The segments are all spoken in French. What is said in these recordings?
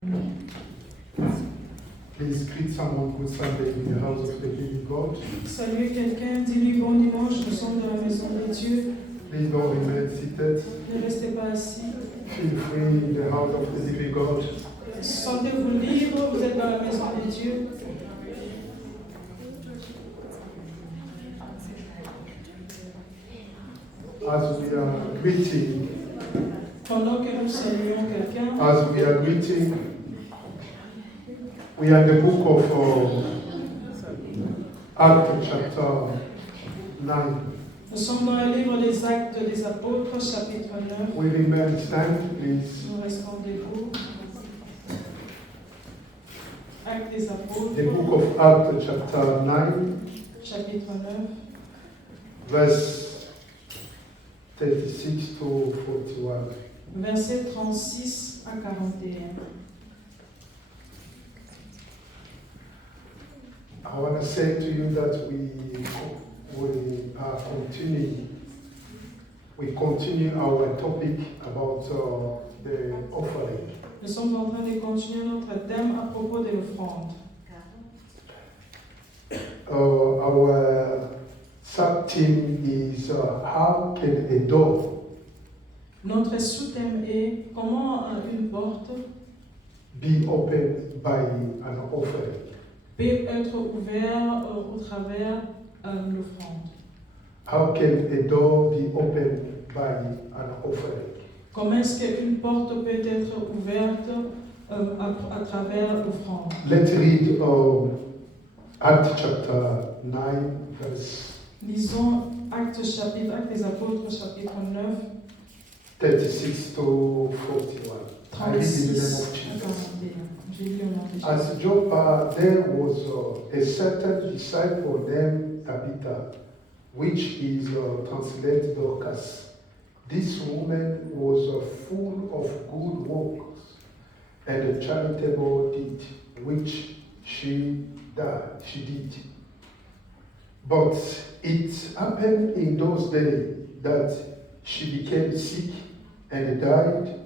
Please greet someone good Sunday in the house of the living God. Saluez quelqu'un, dis-lui bon dimanche, nous sommes dans la maison de Dieu. Please don't remain seated. Ne restez pas assis. Feel free in the house of the living God. Sentez-vous libre, vous êtes dans la maison de Dieu. As we are greeting, Pendant que nous saluons quelqu'un, as we are greeting, we are in the book of Acts chapter 9. nous sommes dans le livre des Actes des Apôtres, chapitre 9. We remain stand, please. Nous restons debout. Actes des Apôtres, The book of Acts chapter 9, chapitre 9, verse 36 to 41. versets 36 à 41. I want to say to you that we are we continue our topic about the offering. Nous sommes en train de continuer notre thème à propos de l'offrande. Our sub-theme is how can a door Notre sous-thème est comment une porte be opened by an offering? peut être ouverte au travers l'offrande. How can a door be opened by an offering? Comment est-ce qu'une porte peut être ouverte à travers l'offrande? Let's read Acts chapter 9, verse Lisons Actes des Apôtres, chapitre 9, 36 to 41. I read in the name 36 of à Jesus. 41. J'ai lu au nom de Jésus. As Joppa, there was a certain disciple named Tabitha, which is translated Dorcas. This woman was full of good works and a charitable deed, which she did. But it happened in those days that she became sick and died.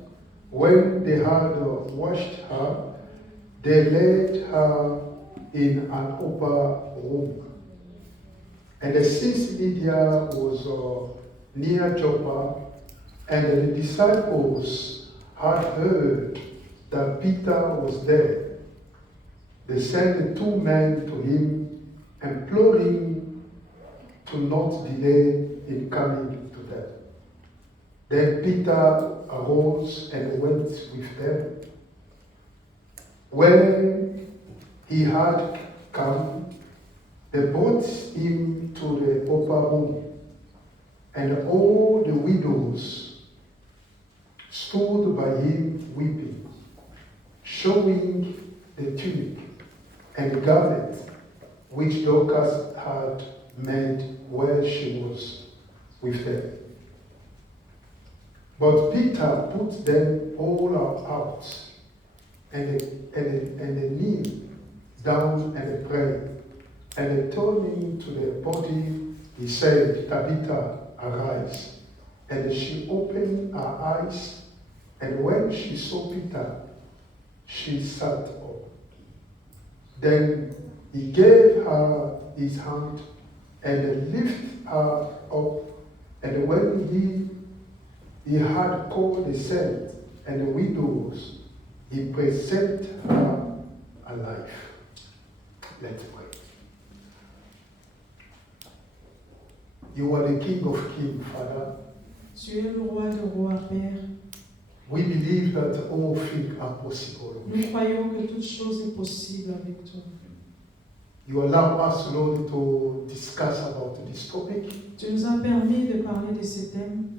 When they had washed her, they laid her in an upper room. And since Lydia was near Joppa, and the disciples had heard that Peter was there, they sent 2 men to him, imploring to not delay in coming to them. Then Peter arose and went with them. When he had come, they brought him to the upper room, and all the widows stood by him weeping, showing the tunic and garment which Dorcas had made while she was with them. But Peter put them all out, and kneeled down and prayed. And turning to the body, he said, Tabitha, arise. And she opened her eyes, and when she saw Peter, she sat up. Then he gave her his hand and lifted her up. And when he had called the saints and the widows, he presented her alive. Let's pray. You are the King of Kings, Father. Tu es le roi de rois, Père. We believe that all things are possible. Nous croyons que toute chose est possible avec toi. You allow us, Lord, to discuss about this topic. Tu nous as permis de parler de ces thèmes.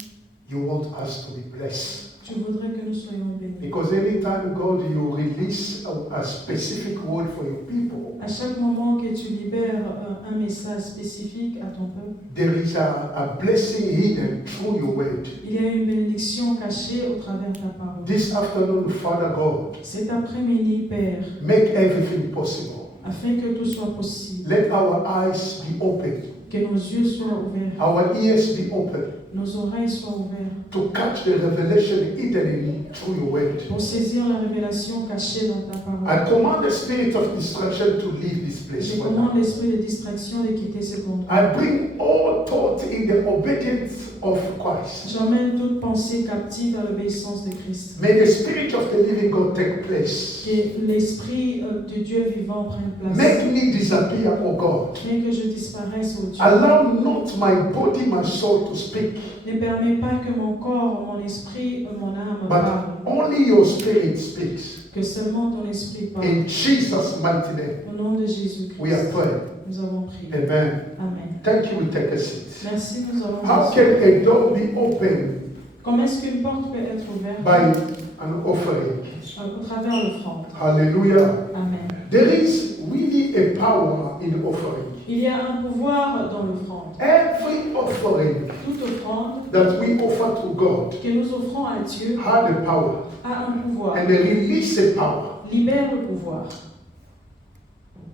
You want us to be blessed. Tu voudrais que nous soyons bénis. Because anytime, God, you release a specific word for your people, À chaque moment que tu libères un message spécifique à ton peuple, there is a blessing hidden through your word. il y a une bénédiction cachée au travers de ta parole. This afternoon, Father God, Cet après-midi, Père, make everything possible. afin que tout soit possible, Let our eyes be open, que nos yeux soient ouverts, our ears be open, nos oreilles soient ouvertes to catch the revelation hidden through your word. pour saisir la révélation cachée dans ta I parole. command the spirit of distraction to leave this place Je right now. commande l'esprit de distraction de quitter cet endroit. I bring all thought in the obedience of Christ. J'emmène toute pensée captive à l'obéissance de Christ. May the spirit of the living God take place. Que l'esprit de Dieu vivant prenne place. Make me disappear, oh God. Mais que je disparaisse, ô Dieu. Allow not my body, my soul to speak, Ne permets pas que mon corps, mon esprit, mon âme parlent. but only your spirit speaks. Que seulement ton esprit parle. In Jesus' mighty name, Au nom de Jésus-Christ, we are praying. nous avons prié. Amen. Amen. Thank you. We take a seat. Merci, nous allons How nous can a door be opened Comment est-ce qu'une porte peut être ouverte by an offering? au travers l'offrande? Hallelujah. Amen. There is really a power in offering. Il y a un pouvoir dans l'offrande. Every offering Toute offrande that we offer to God que nous offrons à Dieu had a power a un pouvoir, and they release a power. libère le pouvoir.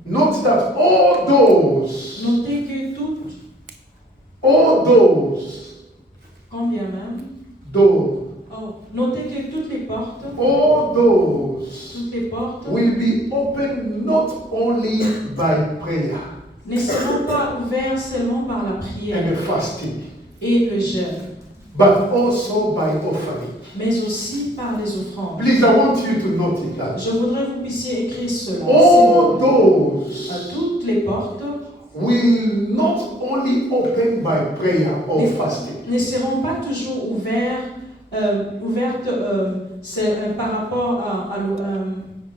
Note that all those, Notez que toutes, combien même, notez que toutes les portes will be opened not only by prayer ne seront pas ouvertes seulement par la prière and fasting, et le jeûne, but also by offering. mais aussi par les offrandes. Please, I want you to note it that Je voudrais que vous puissiez écrire cela. all those Toutes les portes will not only open by prayer or fasting, ne seront pas toujours ouvertes par rapport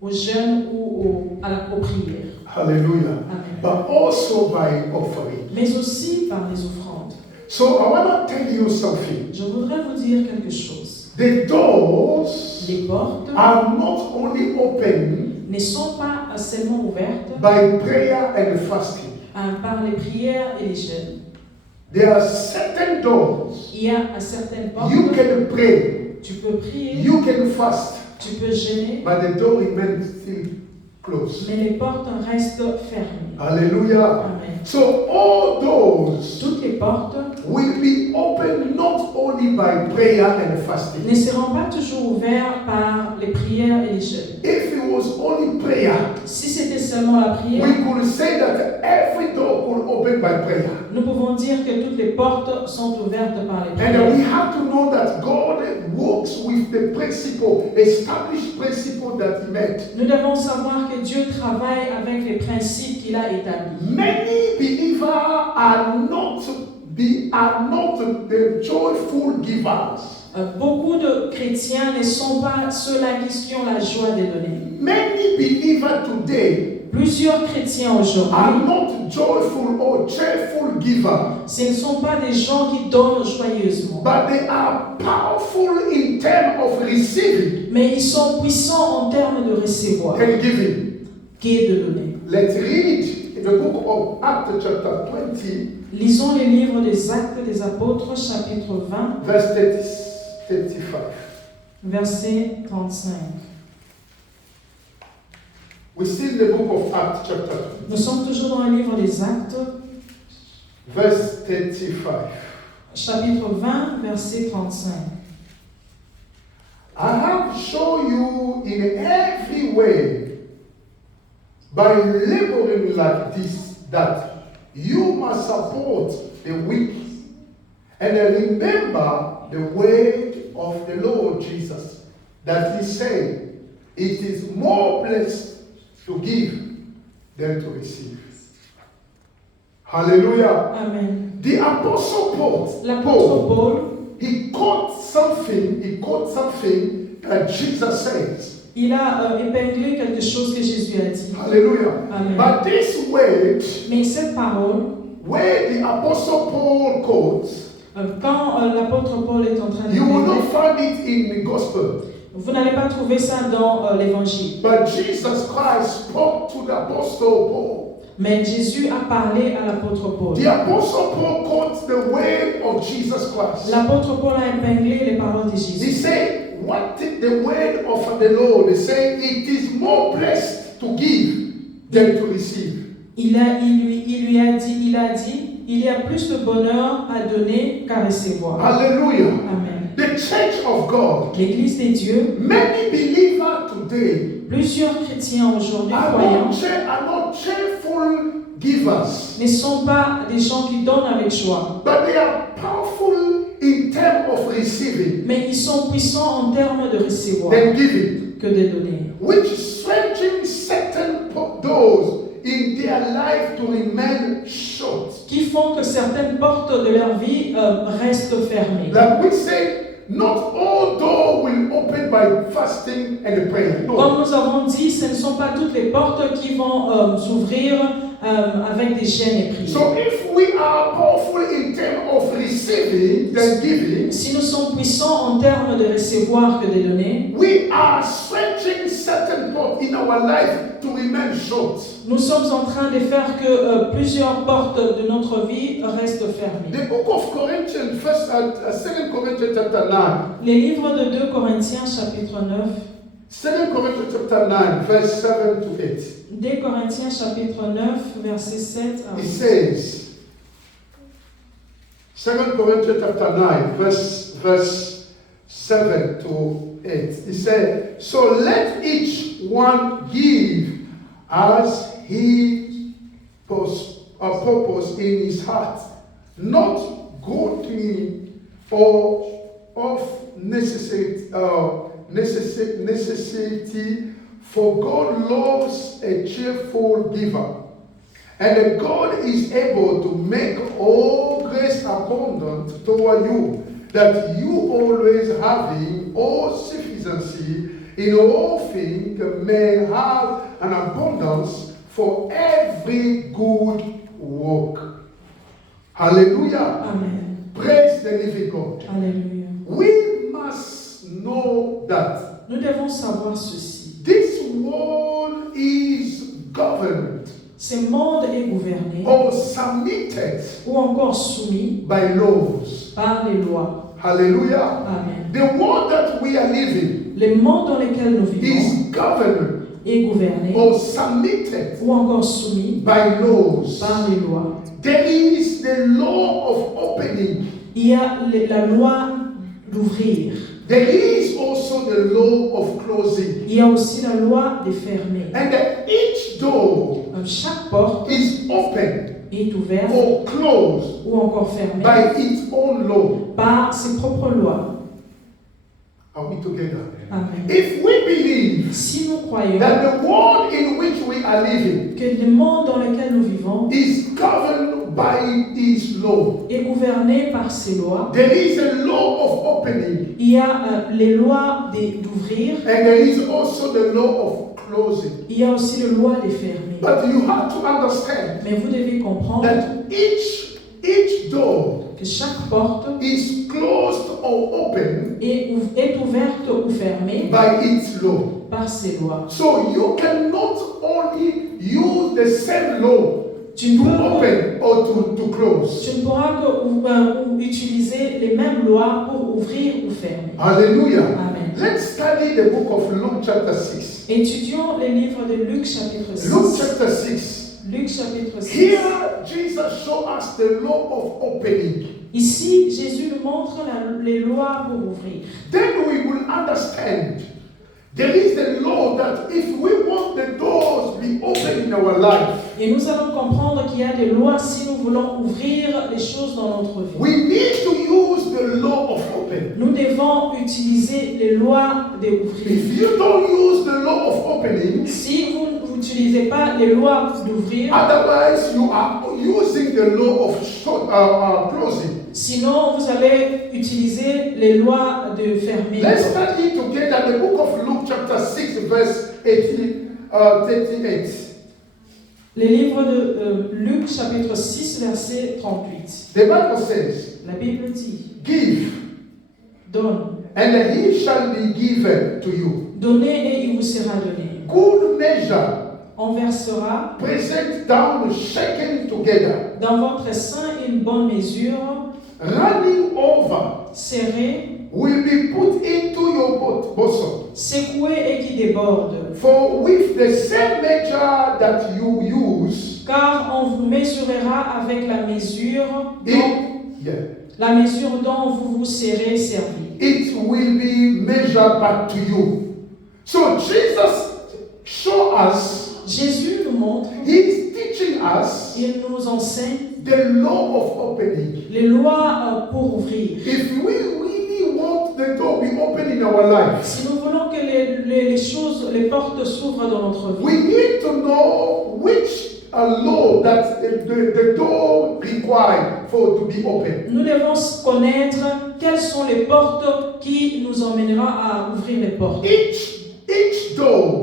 au jeûne ou aux prières. hallelujah, Amen. but also by offering. Mais aussi par les offrandes. So I want to tell you something. Je voudrais vous dire quelque chose. The doors Les portes are not only open ne sont pas seulement ouvertes by prayer and fasting. par les prières et les jeûnes. There are certain doors Il y a certaines portes, you can pray, tu peux prier, you can fast, tu peux jeûner, but the door remains still closed. mais les portes restent fermées. Hallelujah. Amen. So all doors Toutes les portes will be open not only by prayer and fasting. ne seront pas toujours ouvertes par les prières et les jeûnes. If it was only prayer, Si c'était seulement la prière, we could say that every door could open by prayer. nous pouvons dire que toutes les portes sont ouvertes par les And prières. we have to know that God works with the principle, established principle that He made. Nous devons savoir que Dieu travaille avec les principes qu'il a établis. Many believers are not the joyful givers. Beaucoup de chrétiens ne sont pas ceux-là qui ont la joie de donner. Many believers today Plusieurs chrétiens aujourd'hui, are not joyful or cheerful givers, ce ne sont pas des gens qui donnent joyeusement, but they are powerful in terms of receiving mais ils sont puissants en termes de recevoir and giving. et de donner. Let's read in the book of Acts chapter 20, Lisons les livres des Actes des Apôtres, chapitre 20, verse 35. verset 35. We see in the book of Acts chapter 2, Nous sommes toujours dans le livre des Actes, verse 35. chapitre 20, verset 35. I have shown you in every way, by laboring like this, that you must support the weak and remember the word of the Lord Jesus, that He said, it is more blessed to give than to receive. Hallelujah. Amen. The Apostle L'apôtre Paul, Paul, he quotes something that Jesus says. il a épinglé quelque chose que Jésus a dit. Hallelujah. Amen. But this word, Mais cette parole, where the Apostle Paul quotes, quand l'apôtre Paul est en train de you will parler, not find it in the gospel. vous n'allez pas trouver ça dans l'évangile. But Jesus Christ spoke to the Apostle Paul. Mais Jésus a parlé à l'apôtre Paul. The Apostle Paul quotes the word of Jesus Christ. L'apôtre Paul a épinglé les paroles de He Jésus. said, what did the word of the Lord? He said, it is more blessed to give than to receive. Il il y a plus de bonheur à donner qu'à recevoir. Hallelujah. Amen. The church of God, L'Église des dieux, many believers today plusieurs chrétiens aujourd'hui croyants are not cheerful givers, ne sont pas des gens qui donnent avec joie, but they are powerful in terms of receiving mais ils sont puissants en termes de recevoir than giving, que de donner, which strengthens certain doors in their life to remain shut. qui font que certaines portes de leur vie restent fermées. Like we say, not all doors will open by fasting and prayer. No. Comme nous avons dit, ce ne sont pas toutes les portes qui vont s'ouvrir avec des chaînes et prières. So if we are powerful in terms of receiving than giving, Si nous sommes puissants en termes de recevoir que de donner, we are stretching certain ports in our life to remain short. nous sommes en train de faire que plusieurs portes de notre vie restent fermées. The book of Corinthians, 2 Corinthians chapter 9. Les livres de 2 Corinthiens chapitre 9, 2 Corinthians chapter 9, verse 7 to 8. 2 Corinthiens chapitre 9, verset 7 à It 8. says, 2 Corinthians chapter 9, verse 7 to 8. It says, so let each one give as he purpose in his heart, not grudgingly or of necessity, for God loves a cheerful giver. And God is able to make all grace abundant toward you, that you always having all sufficiency in all things may have an abundance for every good work. Hallelujah. Amen. Praise the living God. Alléluia. We must know that Nous devons savoir ceci. this world is governed Ce monde est gouverné or submitted ou encore soumis by laws. par les lois. Hallelujah. Amen. The world that we are living Le monde dans lequel nous vivons is governed est gouverné or submitted ou encore soumis by laws. par les lois. There is the law of opening. Il y a la loi d'ouvrir. There is also the law of closing. Il y a aussi la loi de fermer. And that each door Chaque porte is open est ouverte or closed ou encore fermée by its own law. par ses propres lois. Are we together? Amen. If we believe Si nous croyons that the world in which we are living que le monde dans lequel nous vivons is governed by His law, est gouverné par ses lois, there is a law of opening il y a les lois d'ouvrir, and there is also the law of closing. il y a aussi les lois de fermer. But you have to understand Mais vous devez comprendre that each door que chaque porte is closed or open est ouverte ou fermée by its law. par ses lois. So you cannot only use the same law Tu to ne peux open or to close. Tu ne pourras que utiliser les mêmes lois pour ouvrir ou fermer. Hallelujah. Amen. Let's study the book of Luke chapter 6. Étudions les livres de Luc chapitre 6. Luke chapter 6. Luc chapitre 6. Here Jesus shows us the law of opening. Ici, Jésus nous montre les lois pour ouvrir. Then we will understand there is the law that if we want the doors be open in our life, Et nous allons comprendre qu'il y a des lois si nous voulons ouvrir les choses dans notre vie. we need to use the law of opening. Nous devons utiliser les lois d'ouvrir. If you don't use the law of opening, Si vous n'utilisez pas les lois d'ouvrir, otherwise you are using the law of closing. sinon vous allez utiliser les lois de fermer. Let's study together the book of Luke chapter 6 verse 38. Les livres de Luc chapitre 6 verset 38. The Bible says, La Bible dit, give donne, and he shall be given to you. donnez et il vous sera donné. Good measure, On versera present down, shaken together, dans votre sein une bonne mesure, running over, serrée, will be put into your bosom. secouée et qui déborde. For with the same measure that you use, Car on vous mesurera avec la mesure dont vous vous serez servi. It will be measured back to you. So Jesus show us, Jésus nous montre, he is teaching us il nous enseigne the law of opening. les lois pour ouvrir. If we really want the door be open in our life, Si nous voulons que les portes s'ouvrent dans notre vie, we need to know which law that the door required for to be open. nous devons connaître quelles sont les portes qui nous emmènera à ouvrir les portes. Each door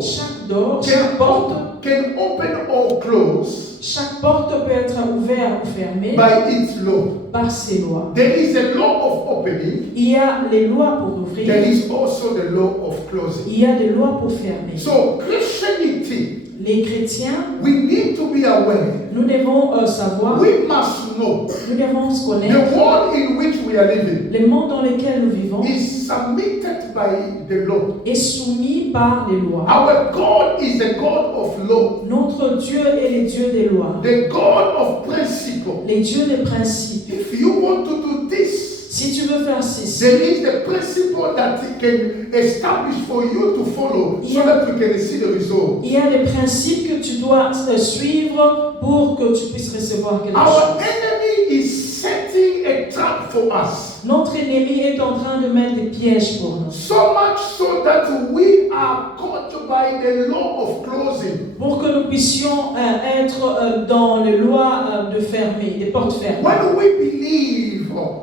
Chaque porte, can open or close chaque porte peut être ouverte ou fermée by its law. par ses lois. There is a law of opening. Il y a les lois pour ouvrir, There is also the law of closing. il y a des lois pour fermer. So Christianity, Les chrétiens, we need to be aware. nous devons savoir, We must know nous devons se the connaître world in which we are living les mondes dans lesquels nous vivons is submitted by the law. est soumis par les lois. Our God is a God of law, Notre Dieu est le Dieu des lois, the God of principle. les dieux des principes. If you want to do this, Si tu veux faire ceci, there is the principle that He can establish for you to follow so that you can see the result. il y a des principes que tu dois suivre pour que tu puisses recevoir quelque Our chose. enemy is setting a trap for us. Notre ennemi est en train de mettre des pièges pour nous, So much so that we are caught by the law of closing. pour que nous puissions être dans les lois de fermer, des portes fermées. When we believe,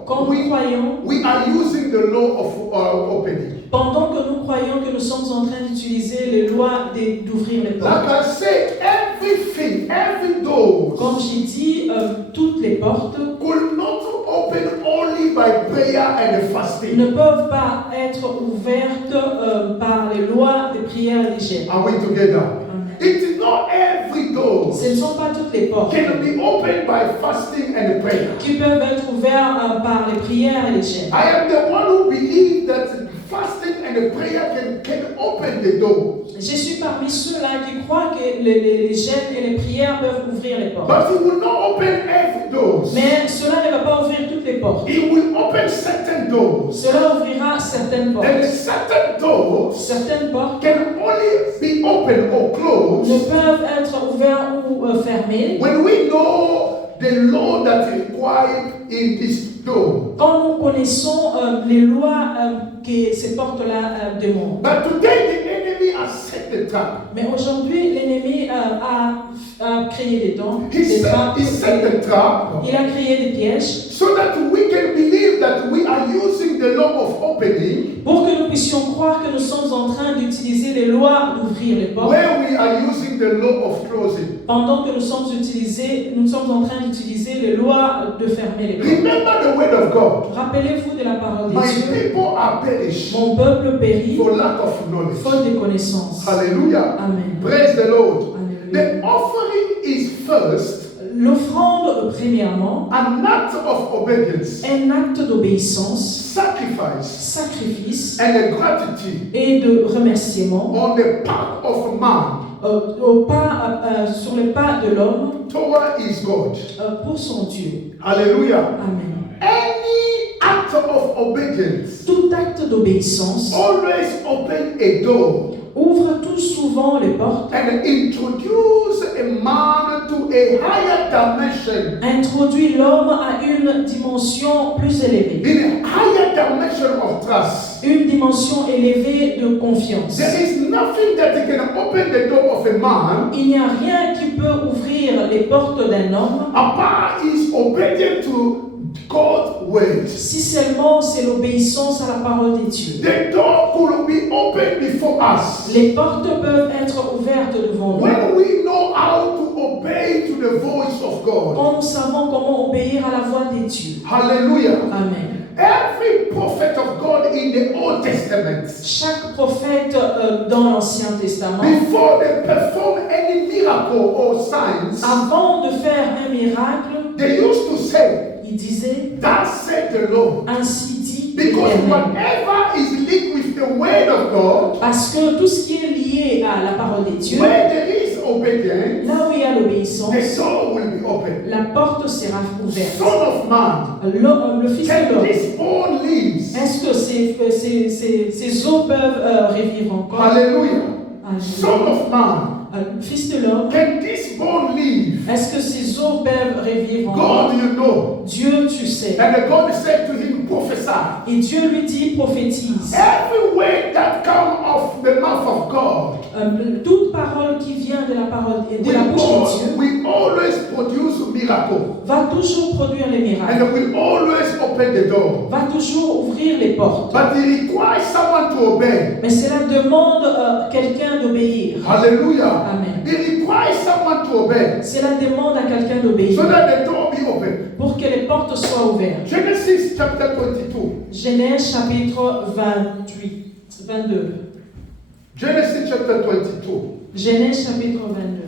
Quand nous croyons, we are using the law of opening. pendant que nous croyons que nous sommes en train d'utiliser les lois d'ouvrir les portes. Like I say, everything, every door Comme j'ai dit, toutes les portes could not open only by prayer and fasting. ne peuvent pas être ouvertes par les lois des prières et des jeûnes. Are we together? Amen. It is not every door Ce ne sont pas toutes les portes can be opened by fasting and prayer. qui peuvent être ouvertes par les prières et les jeûnes. I am the one who believes that fasting and prayer can open the door. Je suis parmi ceux-là qui croient que les jeûnes et les prières peuvent ouvrir les portes. But he will not open every door. Mais cela ne va pas ouvrir toutes les portes. He will open certain doors. Cela ouvrira certaines portes. Then certain doors Certaines portes can only be open or ne closed peuvent être ouvertes ou fermées when we know the law that is required in this door. quand nous connaissons les lois que ces portes-là demandent. But today the enemy has set the trap. Mais aujourd'hui, l'ennemi a créé des dents, He des trappes. set the trap Il a créé des pièges so that we can believe that we are using the law of opening pour que nous puissions croire que nous sommes en train d'utiliser les lois d'ouvrir les portes where we are using the law of closing. pendant que nous sommes en train d'utiliser les lois de fermer les portes. Remember the word of God. Rappelez-vous de la parole de My Dieu. people are perished Mon peuple périt for lack of knowledge. faute de connaissance. Hallelujah. Amen. Praise the Lord. Alléluia. The offering is first L'offrande, premièrement, an act of obedience, un acte d'obéissance, sacrifice, sacrifice and a gratitude et de remerciement on the part of man sur les pas de l'homme toward his God. pour son Dieu. Hallelujah. Amen. Any act of obedience Tout acte d'obéissance always open a door ouvre tout souvent les portes, and introduce a man to a higher dimension, introduit l'homme à une dimension plus élevée, in a higher dimension of trust. une dimension élevée de confiance. There is nothing that can open the door of a man Il n'y a rien qui peut ouvrir les portes d'un homme apart is obedient to God's word. si seulement c'est l'obéissance à la parole des dieux. The door could be opened before us Les portes peuvent être ouvertes devant nous when we know how to obey to the voice of God. quand nous savons comment obéir à la voix des dieux. Hallelujah. Amen. Every prophet of God in the Old Testament, Chaque prophète dans l'Ancien Testament, before they perform any miracle or signs, avant de faire un miracle, they used to say, il disait, "Thus said the Lord." ainsi dit Because l'Éternel. whatever is linked with the word of God, Parce que tout ce qui est lié à la parole des dieux, where there is obedience, là où il y a there l'obéissance, the door will be open. la porte sera ouverte. Son of man, Le Fils de can l'homme, these bone leaves, est-ce que ces eaux peuvent revivre encore? hallelujah, Alléluia. Son of man, Fils de l'homme, can this bone live? est-ce que ces eaux peuvent revivre encore? God, you know. Dieu, tu sais. And God said to him, prophesy. Et Dieu lui dit, prophétise. Every word that comes off the mouth of God Toute parole qui vient de la parole et de la bouche de Dieu will always produce miracle. va toujours produire les miracles, And will always open the door. va toujours ouvrir les portes. But it requires someone to obey. Mais cela demande quelqu'un d'obéir. Hallelujah. Amen. It requires someone to obey. Cela demande à quelqu'un d'obéir So that the door be open. pour que les portes soient ouvertes. Genesis chapter 22. Genèse chapitre 22. Genesis chapter 22. Genèse chapitre 22.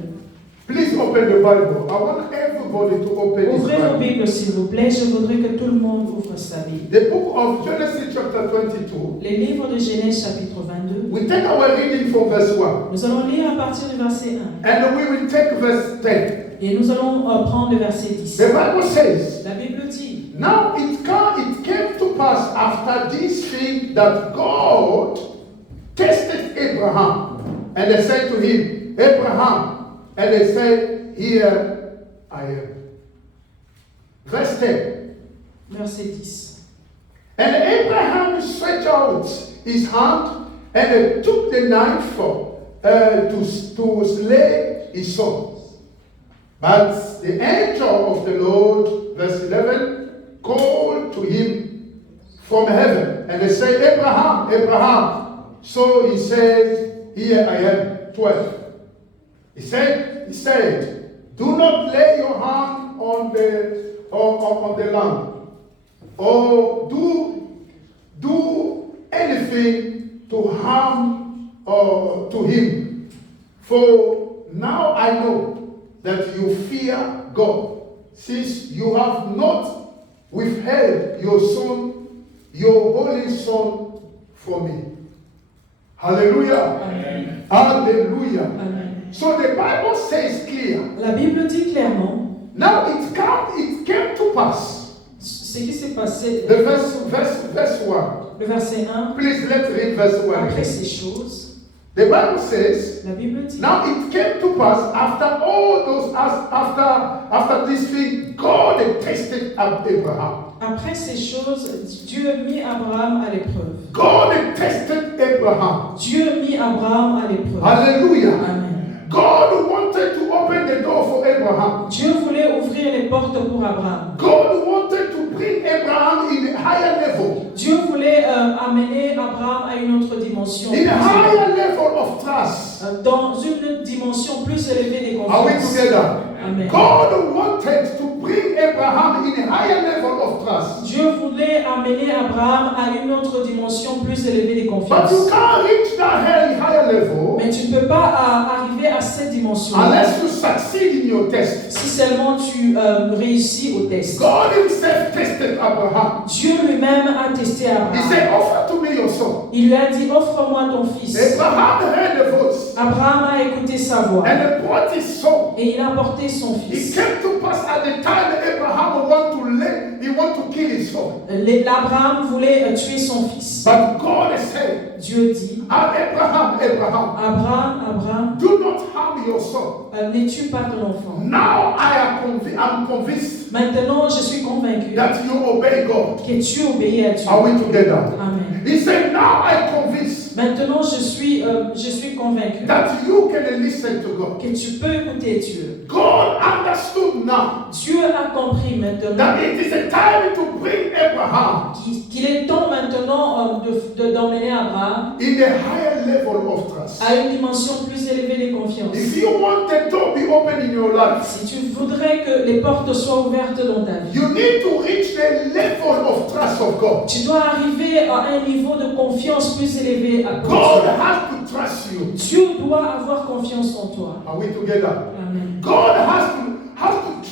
Please open the Bible. I want everybody to open his Ouvrez vos Bible. Bibles s'il vous plaît. Je voudrais que tout le monde ouvre sa Bible. The book of Genesis chapter 22. Les livres de Genèse chapitre 22. We take our reading from verse 1. Nous allons lire à partir du verset 1. And we will take verse 10. Et nous allons prendre le verset 10. The Bible says, La Bible dit, now it came to pass after this thing that God tested Abraham. And they said to him, Abraham. And they said, here I am. Verse 10. verset 10. And Abraham stretched out his hand and took the knife to slay his son. But the angel of the Lord, verse 11, called to him from heaven. And they said, Abraham, Abraham. So he said, here I am. 12. He said, do not lay your hand on the lamb, or do anything to harm to him. For now I know that you fear God, since you have not withheld your son, your only son, from me. Hallelujah. Amen. Hallelujah. Amen. So the Bible says clear. La Bible dit clairement, Now it came to pass. ce qui s'est passé, The verse 1. le verset 1, Please let's read verse 1. après ces choses, The Bible says, la Bible dit, now it came to pass after all those, after this thing, God had tested Abraham. après ces choses, Dieu mit Abraham à l'épreuve. God had tested Abraham. Dieu mit Abraham à l'épreuve. Hallelujah. Amen. God wanted to open the door for Abraham. Dieu voulait ouvrir les portes pour Abraham. God wanted to bring Abraham in a higher level. Dieu voulait amener Abraham à une autre dimension. In a higher level of trust. Dans une dimension plus élevée des Are we confiances. together? Amen. God wanted to bring Abraham in a higher level of trust. Dieu voulait amener Abraham à une autre dimension plus élevée des But confiances. you can't reach that higher level Mais tu ne peux pas arriver à cette dimension unless you succeed in your test. si seulement tu réussis au test. God himself tested Abraham. Dieu lui-même a testé He Abraham. said, offer to me your son. Il lui a dit, offre-moi ton fils. Abraham heard the voice Abraham a écouté sa voix and he brought his son. et il a porté son It fils. came to pass at the time Abraham want to kill his son. Abraham voulait tuer son fils. But God said, Dieu dit, Abraham, Abraham, do not harm your son. ne tue pas ton enfant. Now I'm convinced Maintenant, je suis convaincu that you obey God. que tu obéis à Dieu. Are we together? Amen. He said, now I'm convinced Maintenant, je suis convaincu that you can listen to God. que tu peux écouter Dieu. God understood now Dieu a compris maintenant that it is a time to bring Abraham qu'il est temps maintenant d'emmener Abraham in a higher level of trust. à une dimension plus élevée de confiance. If you want the door to be open in your life, Si tu voudrais que les portes soient ouvertes dans ta vie, you need to reach the level of trust of God. tu dois arriver à un niveau de confiance plus élevé à God Dieu. has to trust you. Dieu doit avoir confiance en toi. Are we together? Amen. God has to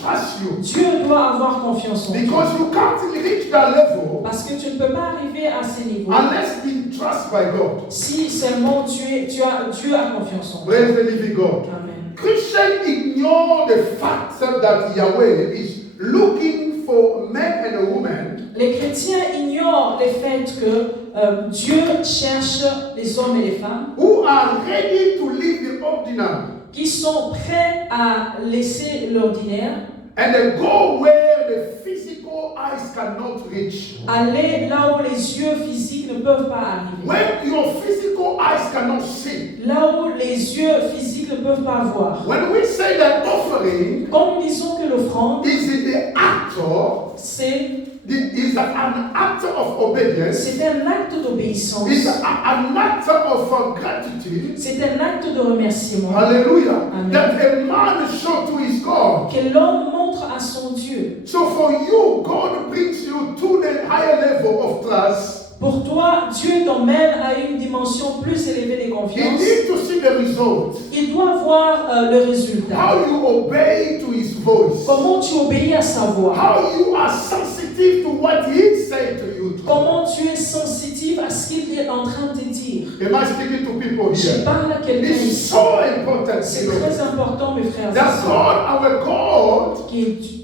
trust you Dieu doit avoir confiance en toi. because you can't reach that level Parce que tu ne peux pas arriver à ces niveaux unless being trusted by God. si seulement Dieu a confiance en toi. Praise the living God. Amen. Christians Christians ignore the fact that Yahweh is looking for men and women Les chrétiens ignorent le fait que Dieu cherche les hommes et les femmes who are ready to live the ordinary qui sont prêts à laisser l'ordinaire, and then go where the physical eyes cannot reach. aller là où les yeux physiques ne peuvent pas arriver. When your physical eyes cannot see. Là où les yeux physiques ne peuvent pas voir. When we say that offering Quand nous disons que l'offrande, is the actor, c'est is an act of obedience, un acte d'obéissance, is an act of gratitude. c'est un acte de remerciement Hallelujah. Amen. That a man show to his God. que l'homme montre à son Dieu. So for you, God brings you to the higher level of trust. Pour toi, Dieu t'emmène à une dimension plus élevée de You confiance. need to see the result. Il doit voir le résultat. How you obey to his voice. Comment tu obéis à sa voix. How you are sensitive to what he said to you. Comment tu es sensitif à ce qu'il est en train de te dire. Am I speaking to people Je here? parle à quelqu'un It's ici. so important. C'est You know, très important, mes frères et that sœurs. God, our God, Qui est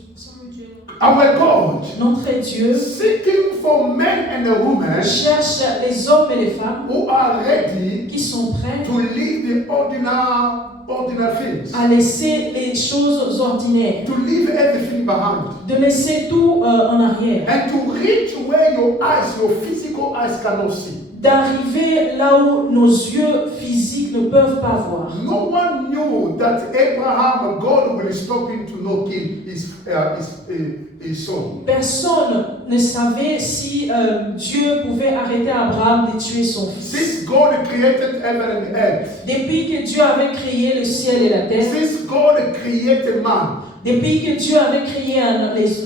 our God, notre Dieu seeking for men and women cherche les hommes et les femmes who are ready qui sont prêts to leave the ordinary things, à laisser les choses ordinaires, to leave everything behind, de laisser tout en arrière, and to reach where your eyes, your physical eyes cannot see. d'arriver là où nos yeux physiques ne peuvent pas voir. No one knew that Abraham, God will stop him to not kill his son. Personne ne savait si Dieu pouvait arrêter Abraham de tuer son fils. Since God created heaven and earth, Depuis que Dieu avait créé le ciel et la terre, since God created man, depuis que Dieu avait créé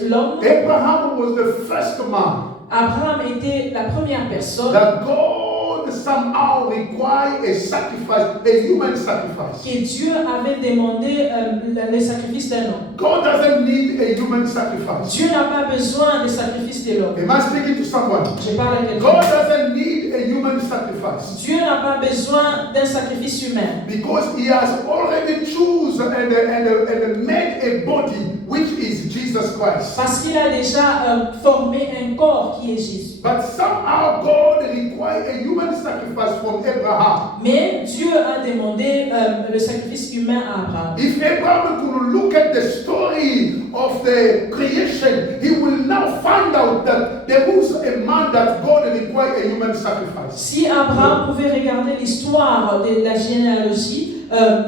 l'homme, Abraham was the first man Abraham était la première personne that God somehow required a sacrifice, a human sacrifice. que Dieu avait demandé le sacrifice d'un homme. God doesn't need a human sacrifice. Dieu n'a pas besoin du sacrifice de l'homme. Am I speaking to someone? Je parle à God quelqu'un. doesn't need a human sacrifice Dieu n'a pas besoin d'un sacrifice humain. because He has already chosen and made a body which is Jesus Christ. Parce qu'il a déjà formé un corps qui est Jésus. But somehow God required a human sacrifice from Abraham. Mais Dieu a demandé le sacrifice humain à Abraham. If Abraham could look at the story of the creation, he will now find out that there was a man that God required a human sacrifice. Si Abraham pouvait regarder l'histoire de la généalogie,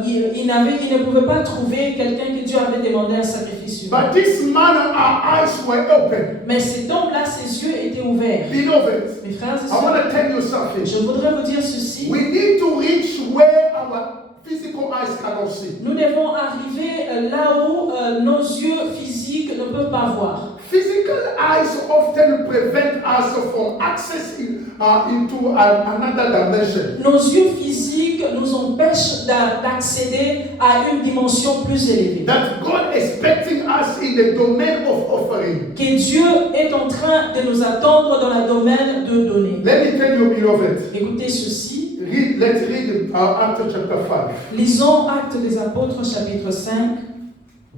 il ne pouvait pas trouver quelqu'un que Dieu avait demandé un sacrifice humain. But this man, our eyes were open. Mais cet homme-là, ses yeux étaient ouverts. Beloved, Mes frères et I want sœurs, to tell you something. je voudrais vous dire ceci. We need to reach where our physical eyes cannot see. Nous devons arriver là où nos yeux physiques ne peuvent pas voir. Physical eyes often prevent us from accessing into another dimension. Nos yeux physiques nous empêchent d'accéder à une dimension plus élevée. That God expecting us in the domain of offering. Que Dieu est en train de nous attendre dans le domaine de donner. Let me tell you, beloved. Écoutez ceci. Let's read Acts chapter 5. Lisons Actes des Apôtres, chapitre 5.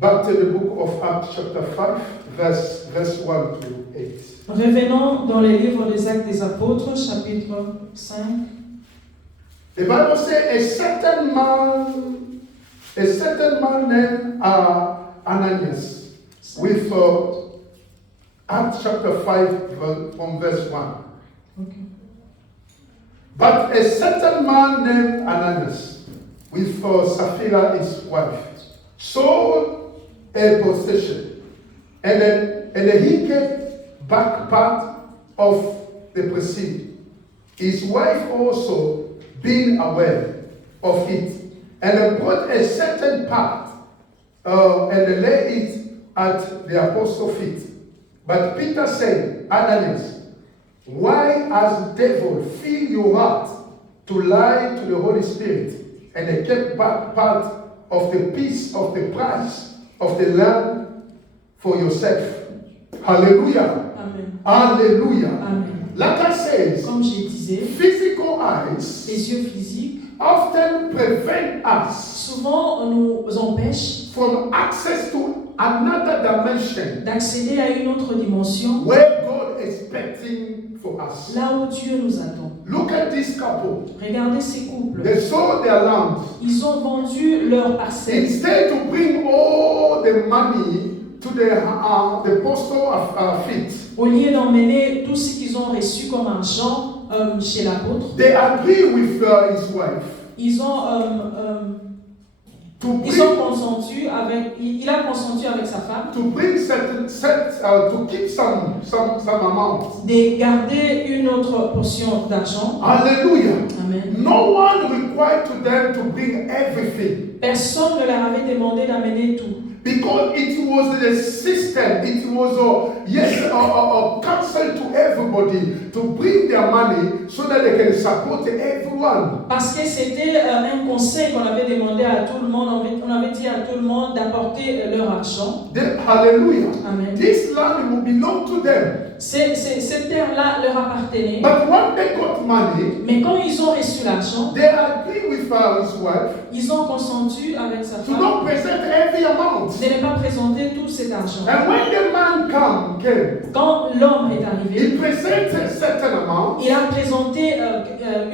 Back to the book of Acts chapter 5, verse 1 to 8. Revenons dans les livres des Actes des Apôtres, chapitre 5. The Bible says a certain man named Ananias, with Acts chapter 5 from verse 1. Okay. But a certain man named Ananias, with Sapphira his wife, sold a possession, and then he gave back part of the proceeds. His wife also being aware of it, and brought a certain part and laid it at the apostle's feet. But Peter said, Ananias, why has the devil filled your heart to lie to the Holy Spirit and kept back part of the piece of the price of the land for yourself? Hallelujah. Amen. Hallelujah. Amen. Like I said, Comme je disais, physical eyes les yeux physiques often prevent us souvent nous empêche from access to another dimension d'accéder à une autre dimension, where God is expecting for us. là où Dieu nous attend. Look at this couple. Regardez ces couples. They sold their land. Ils ont vendu leur parcelle. Instead to bring all the money to the apostle feet, Au lieu d'emmener tout ce qu'ils ont reçu comme argent chez l'apôtre, they agree with his wife ils ont to Ils ont bring, consenti avec, il a consenti avec sa femme to bring to keep some amount. de garder une autre portion d'argent. Hallelujah. Amen. No one required to them to bring everything Personne ne leur avait demandé d'amener tout. because it was the system. It was a counsel to everybody to bring their money so that they can support everyone. Parce que c'était un conseil qu'on avait demandé à tout le monde. On avait dit à tout le monde d'apporter leur argent. Hallelujah. Amen. This land will belong to them. Cette terre-là leur appartenait. But when they got money, Mais quand ils ont reçu l'argent, they agreed with his wife ils ont consenti avec sa to femme not present every amount. de ne pas présenter tout cet argent. And when the man came, Quand l'homme est he arrivé, presented a certain amount. il a présenté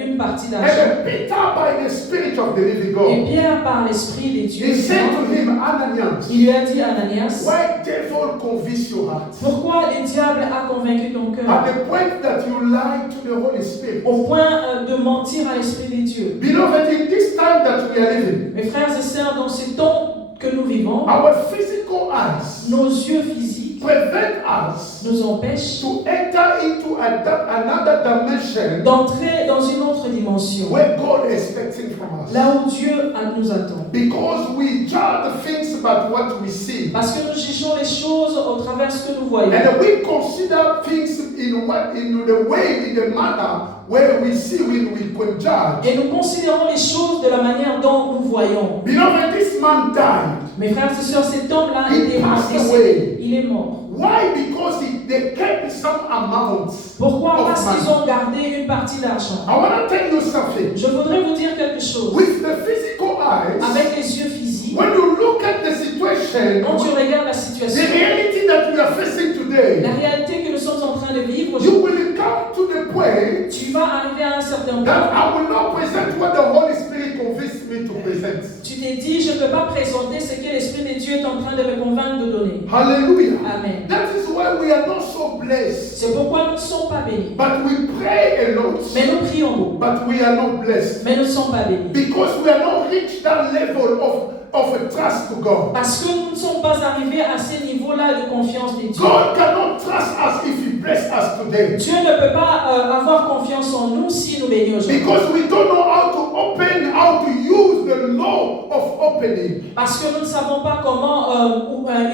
une partie d'argent. And Peter, by the Spirit of the living Et God, Pierre, par l'Esprit des dieux, he said to him, Ananias, il lui a dit, Ananias, why devil convince your heart? pourquoi le diable a convaincu ton cœur At the point that you lie to the Holy Spirit. au point de mentir à l'Esprit des dieux? Beloved, in this time that we are living, Mes frères et sœurs, dans ce temps que nous vivons, our physical eyes nos yeux physiques prevent us nous empêchent to enter into another dimension d'entrer dans une autre dimension, where God is expecting from us. là où Dieu nous attend. Because we judge the things about what we see. Parce que nous jugeons les choses au travers de ce que nous voyons. And we consider things in the manner where we see when we can judge. Et nous considérons les choses de la manière dont nous voyons. Beloved, this man died. Mes frères et sœurs, cet homme-là He était passed décédé. away. Il est mort. Why? Because they kept some amount. Pourquoi? of Parce qu'ils money. ont gardé une partie d'argent. I want to tell you something. Je voudrais vous dire quelque chose. With the physical eyes, Avec les yeux physiques, when you look at the situation, quand tu regardes la the situation, reality that we are facing today, la réalité que nous sommes en train de vivre, you will come to the point tu vas arriver à un certain that point. I will not present what the Holy Spirit convinced me to present. Tu t'es dit, je ne peux pas présenter ce que l'Esprit de Dieu est en train de me convaincre de donner. Hallelujah. Amen. That is why we are not so blessed. C'est pourquoi nous ne sommes pas bénis. But we pray a lot, Mais nous prions beaucoup. but we are not blessed. Mais nous ne sommes pas bénis. Because we are not reached that level of a trust to God. Parce que nous ne sommes pas arrivés à ce niveau-là de confiance de Dieu. God cannot trust us if He bless us today. Dieu ne peut pas avoir confiance en nous si nous bénissons aujourd'hui. Because we don't know how to use the law of opening. Parce que nous ne savons pas comment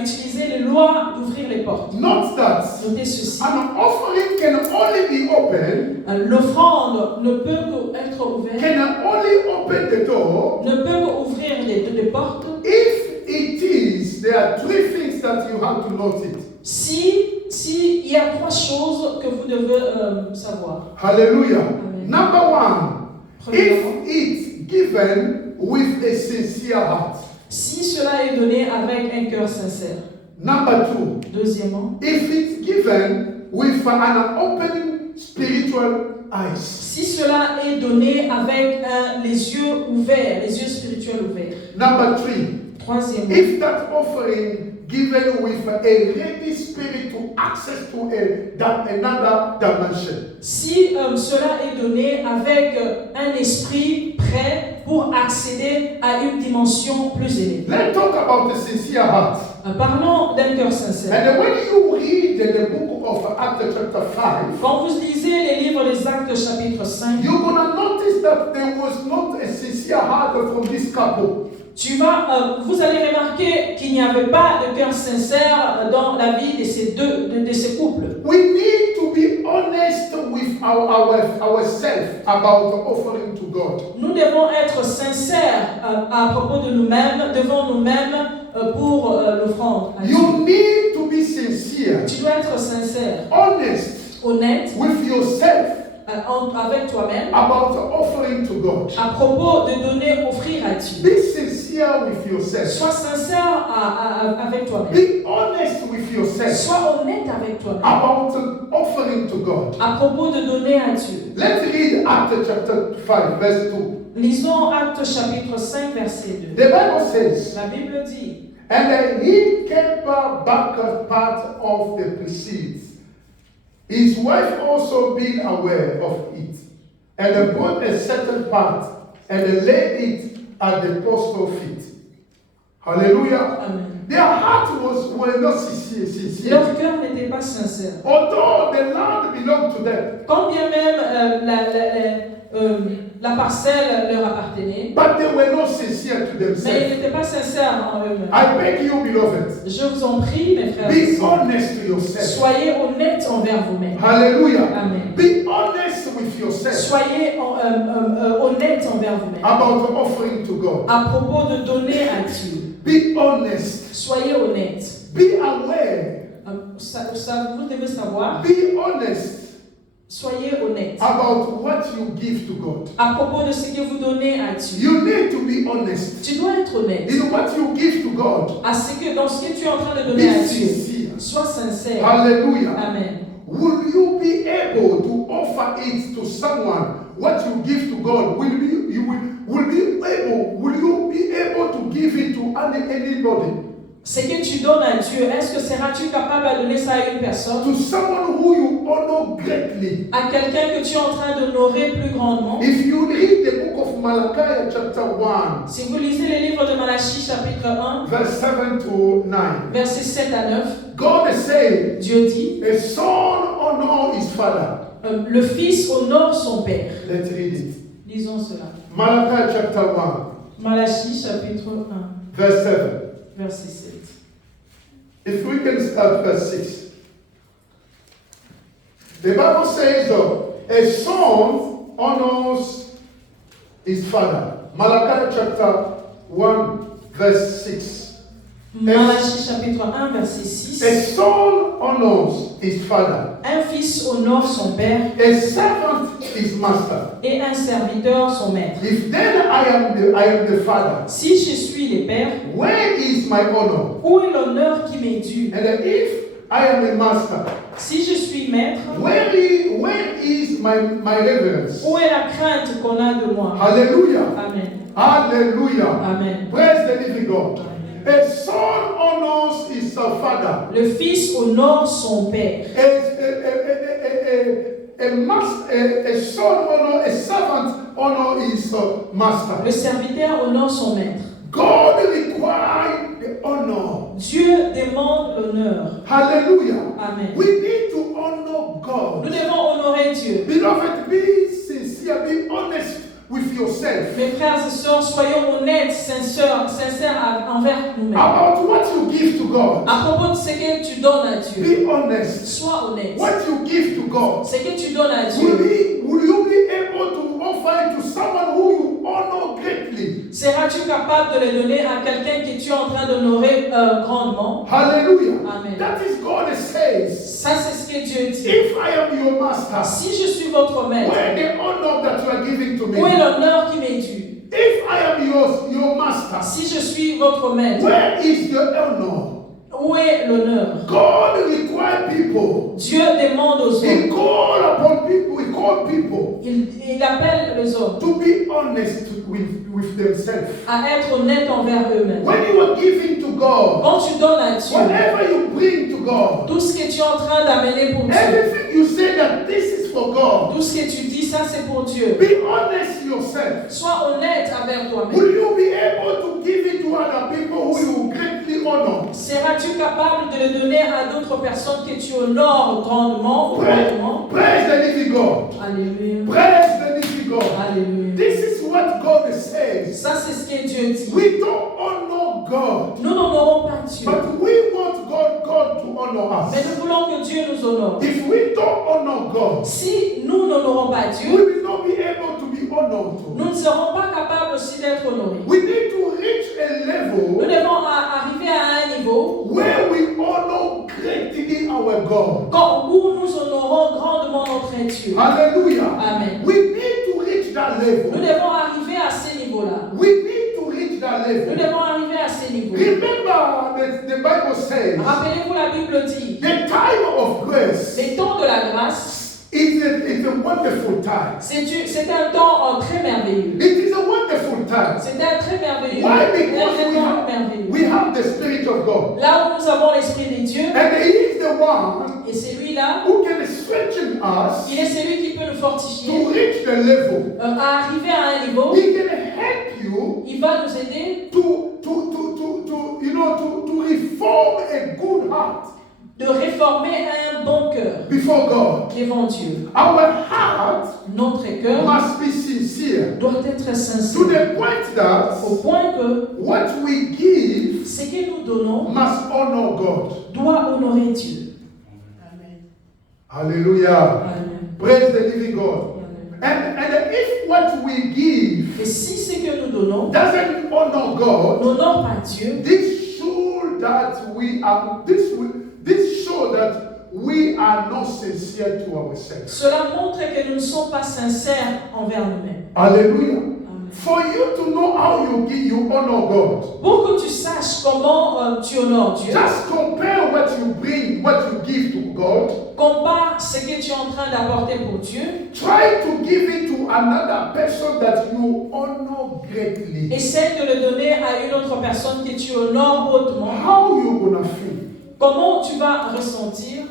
utiliser les lois d'ouvrir les portes. Not that Notez ceci. an offering can only be opened, L'offrande ne peut être ouverte, can only open the door ne peut ouvrir les portes if it is, there are three things that you have to notice. si il y a trois choses que vous devez savoir. Hallelujah. Amen. Number one, Premièrement, if it's given with a sincere heart. si cela est donné avec un cœur sincère. Number two, Deuxièmement, if it's given with an open spiritual eyes. si cela est donné avec les yeux ouverts, les yeux spirituels ouverts. Number three, Troisièmement, if that offering given with a ready spirit to access to another dimension. si cela est donné avec un esprit prêt pour accéder à une dimension plus élevée. Let's talk about the sincere heart. Parlons d'un cœur sincère. And when you read in the book of Acts chapter 5, Quand vous lisez les livres des Actes chapitre 5, you're going to notice that there was not a sincere heart from this couple. vous allez remarquer qu'il n'y avait pas de cœur sincère dans la vie de ces couples. We need to be honest with ourselves about offering to God. Nous devons être sincères à propos de nous-mêmes, devant nous-mêmes pour l'offrande. à Dieu. You need to be sincere, Tu dois être sincère, honest honnête with yourself avec toi-même about offering to God. à propos de donner, offrir à Dieu. Be sincere with yourself. Sois sincère avec toi-même. Be honest with yourself Sois honnête avec toi-même about offering to God. à propos de donner à Dieu. Let's read Acts chapter 5, verse 2. Lisons Actes chapitre 5, verset 2. The Bible says, La Bible dit, and he kept back a part of the proceeds, his wife also being aware of it, and brought a certain part and laid it at the apostles' feet. Hallelujah. Amen. Their heart were not sincere. Leur cœur n'était pas sincère. Although the land belonged to them, Quand bien même la parcelle leur appartenait, but they were not sincere to mais themselves. ils n'étaient pas sincères en eux-mêmes. I beg you, beloved, Je vous en prie, mes frères et be sœurs, honest to yourself. soyez honnêtes envers vous-mêmes. Hallelujah. Amen. Be honest with yourself Soyez honnêtes envers vous-même about offering to God. à propos de donner à Dieu. Be honest. Soyez honnêtes. Be aware. Vous devez savoir, Be honest soyez honnêtes about what you give to God. à propos de ce que vous donnez à Dieu. You need to be honest Tu dois être honnête in what you give to God. dans ce que tu es en train de donner à Be Dieu. sincere. Sois sincère. Hallelujah. Amen. Will you be able to offer it to someone? What you give to God, will you be able to give it to anybody? Ce que tu donnes à Dieu, est-ce que seras-tu capable de donner ça à une personne? To someone who you honor greatly. À quelqu'un que tu es en train d'honorer plus grandement? If you read the book of Malachi chapter 1, Si vous lisez le livre de Malachie chapitre 1, verse 7 to 9, versets 7 à 9, God is saying, Dieu dit, a son honor his father. le fils honore son père. Let's read it. Lisons cela. Malachi chapter 1, Malachie chapitre 1, verse 7. verset 7. If we can start verse 6. The Bible says, a son honors his father. Malachi chapter 1, verse 6. Malachie chapitre 1, verset A 6. son honors his father. Un fils honore son père A servant his master. et un serviteur son maître. If then I am the father, Si je suis le père, where is my honor? où est l'honneur qui m'est dû? And if I am a master, Si je suis maître, where is my reverence? où est la crainte qu'on a de moi? Hallelujah. Amen. Hallelujah. Amen. Praise the living God. A son honors his father. Le fils honore son père. A son honor, a servant honor his master. Le serviteur honore son maître. God requires the honor. Dieu demande l'honneur. Hallelujah. Amen. We need to honor Nous God. devons honorer Dieu. Beloved, be sincere, be honest with yourself Mes frères et sœurs, soyons honnêtes, sincères envers nous-mêmes. about what you give to God. À propos de ce que tu donnes à Dieu, Be honest. sois honnête. What you give to God. Ce que tu donnes à Will Dieu, you be able to offer it to someone who you honor greatly? seras-tu capable de le donner à quelqu'un que tu es en train d'honorer grandement? Hallelujah. Amen. That is God says. Ça, c'est ce que Dieu dit. If I am your master, Si je suis votre maître, where the honor that you are giving to où est me? l'honneur qui m'est dû? If I am your master, Si je suis votre maître, where is the honor? où est l'honneur? God requires people. Dieu demande aux He hommes, call upon people. He call people il appelle les hommes to be honest with themselves. à être honnêtes envers eux-mêmes. When you are giving to God, Quand tu donnes à Dieu, whatever you bring to God, tout ce que tu es en train d'amener pour Dieu, everything you say that this is for God, tout ce que tu dis, ça c'est pour Dieu. be honest yourself. Sois honnête envers toi-même. Will you be able to give it to other people who you greatly honor? Seras-tu capable de le donner à d'autres personnes que tu honores grandement ou grandement? Praise the living God. Alléluia. Praise the living God. Alléluia. This is what God says. Ça c'est ce que Dieu dit. We don't honor God, Nous n'honorons pas Dieu, but we want God to honor mais us. nous voulons que Dieu nous honore. If we don't honor God, Si nous n'honorons pas we Dieu, will not be able to be honored. nous ne serons pas capables aussi d'être honorés. We need to reach a Nous level devons arriver à un niveau where we honor greatly our God. où nous honorons grandement notre rencontrer Dieu. Hallelujah. Amen. We need to reach that Nous level. devons arriver à ces niveaux-là. We need to reach that Nous level. devons arriver à ces niveaux. Remember that the Bible says Rappelez-vous, la Bible dit, the time of grace les temps de la grâce, is a wonderful time. c'est un temps très merveilleux. It is a wonderful time. C'est un très merveilleux. Why? Un Because temps merveilleux. we have the Spirit of God. Là où nous avons l'Esprit de Dieu, And He is the one et c'est lui-là, who can strengthen us il est celui qui peut nous to fortifier reach the level. à arriver à un niveau. He can help you Il va nous aider to reform a good heart de réformer un bon cœur before God. devant Dieu. Our heart Notre cœur must be sincere doit être to sincère the point that au point que what we give ce que nous donnons must honor God. doit honorer Dieu. Hallelujah. Amen. Praise the living God. Amen. And if what we give Et si ce que nous donnons doesn't honor God, n'honore pas Dieu, this shows that we are not sincere to ourselves. cela montre que nous ne sommes pas sincères envers nous-mêmes. Hallelujah. Amen. For you to know how you give, you honor God. Pour que tu saches comment tu honores Dieu, Just compare what you bring, what you give to God. compare ce que tu es en train d'apporter pour Dieu. Try to give it to another person that you honor greatly. Essaye de le donner à une autre personne que tu honores hautement. How you gonna feel? Comment tu vas ressentir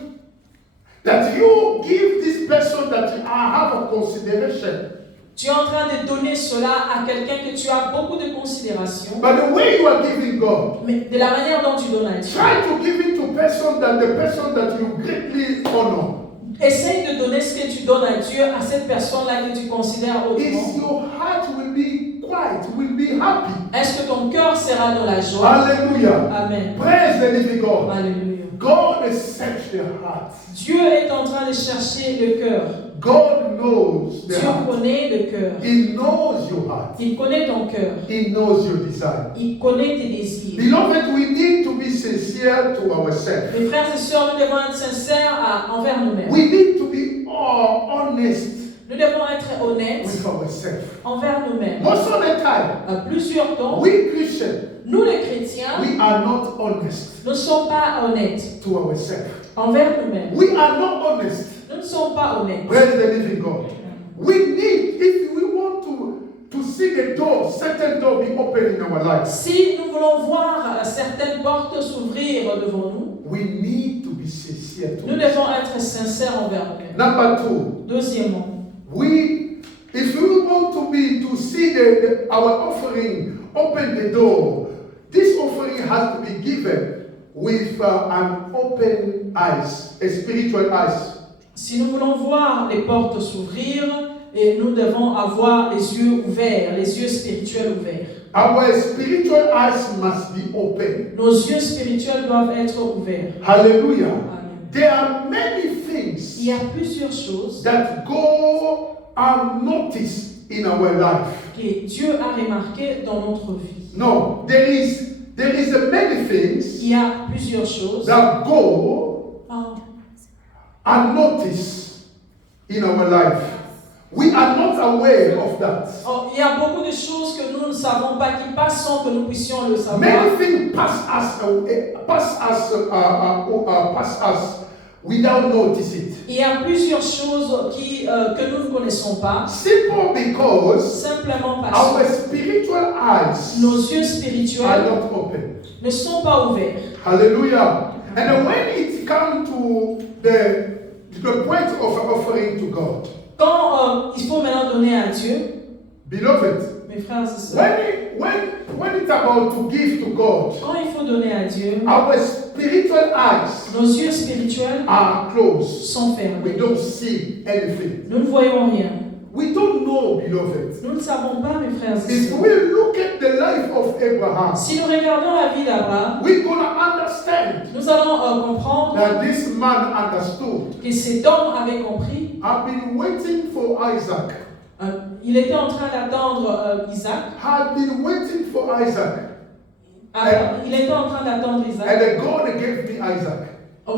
That you give this person that I have a consideration. tu es en train de donner cela à quelqu'un que tu as beaucoup de considération, But the way you are giving God, mais de la manière dont tu donnes à Dieu. try to give it to the person that you greatly honor. Essaye de donner ce que tu donnes à Dieu à cette personne-là que tu considères Is hautement. your heart will be quiet, will be happy. Est-ce que ton cœur sera dans la joie? Hallelujah. Amen. Praise the living God. Alléluia. God is search the heart. Dieu est en train de chercher le cœur. God knows the Dieu heart. connaît le cœur. He knows your heart. Il connaît ton cœur. He knows your desire. Il connaît tes désirs. Beloved, we need to be sincere to ourselves. Mes frères et sœurs, nous devons être sincères envers nous-mêmes. We need to be honest Nous devons être honnêtes with ourselves. envers nous-mêmes. Most of the time, À plusieurs temps, we Christians, nous les chrétiens we are not honest ne sommes pas honnêtes to ourselves. envers nous-mêmes. We are not honest. Nous ne sommes pas honnêtes. Praise the living God. We need, if we want to see the door, certain door be open in our lives, Si nous voulons voir certaines portes s'ouvrir devant nous, we need to be sincere to nous devons être sincères envers nous-mêmes. Number two, Deuxièmement, if we want to see our offering open the door, this offering has to be given with an open eyes, a spiritual eyes. si nous voulons voir les portes s'ouvrir, et nous devons avoir les yeux ouverts, les yeux spirituels ouverts. Our spiritual eyes must be open. Nos yeux spirituels doivent être ouverts. Hallelujah. Amen. There are many Il things y a plusieurs choses that go unnoticed in our life. que Dieu a remarquées dans notre vie. No, there is many things Il y a plusieurs choses that go ah, unnoticed in our life. We are not aware of that. il y a beaucoup de choses que nous ne savons pas, qui passent sans que nous puissions le savoir. Many things pass us without noticing it. Il y a plusieurs choses que nous ne connaissons pas, Simple because simplement parce our spiritual eyes que nos yeux are spirituels not open. ne sont pas ouverts. Hallelujah. And when it comes to the point of offering to God, Quand il faut maintenant donner à Dieu, beloved, mes frères et sœurs, when it's about to give to God, quand il faut donner à Dieu, our spiritual eyes nos yeux spirituels are closed. sont We fermés. don't see anything. Nous ne voyons rien. We don't know, beloved. Nous ne savons pas, mes frères et If sœurs. we look at the life of Abraham, Si nous regardons la vie d'Abraham, we're going to understand nous allons comprendre that this man understood. que cet homme avait compris. I've been waiting for Isaac. Il était en train d'attendre Isaac. Had been waiting for Isaac. Il était en train d'attendre Isaac. And God gave me Isaac.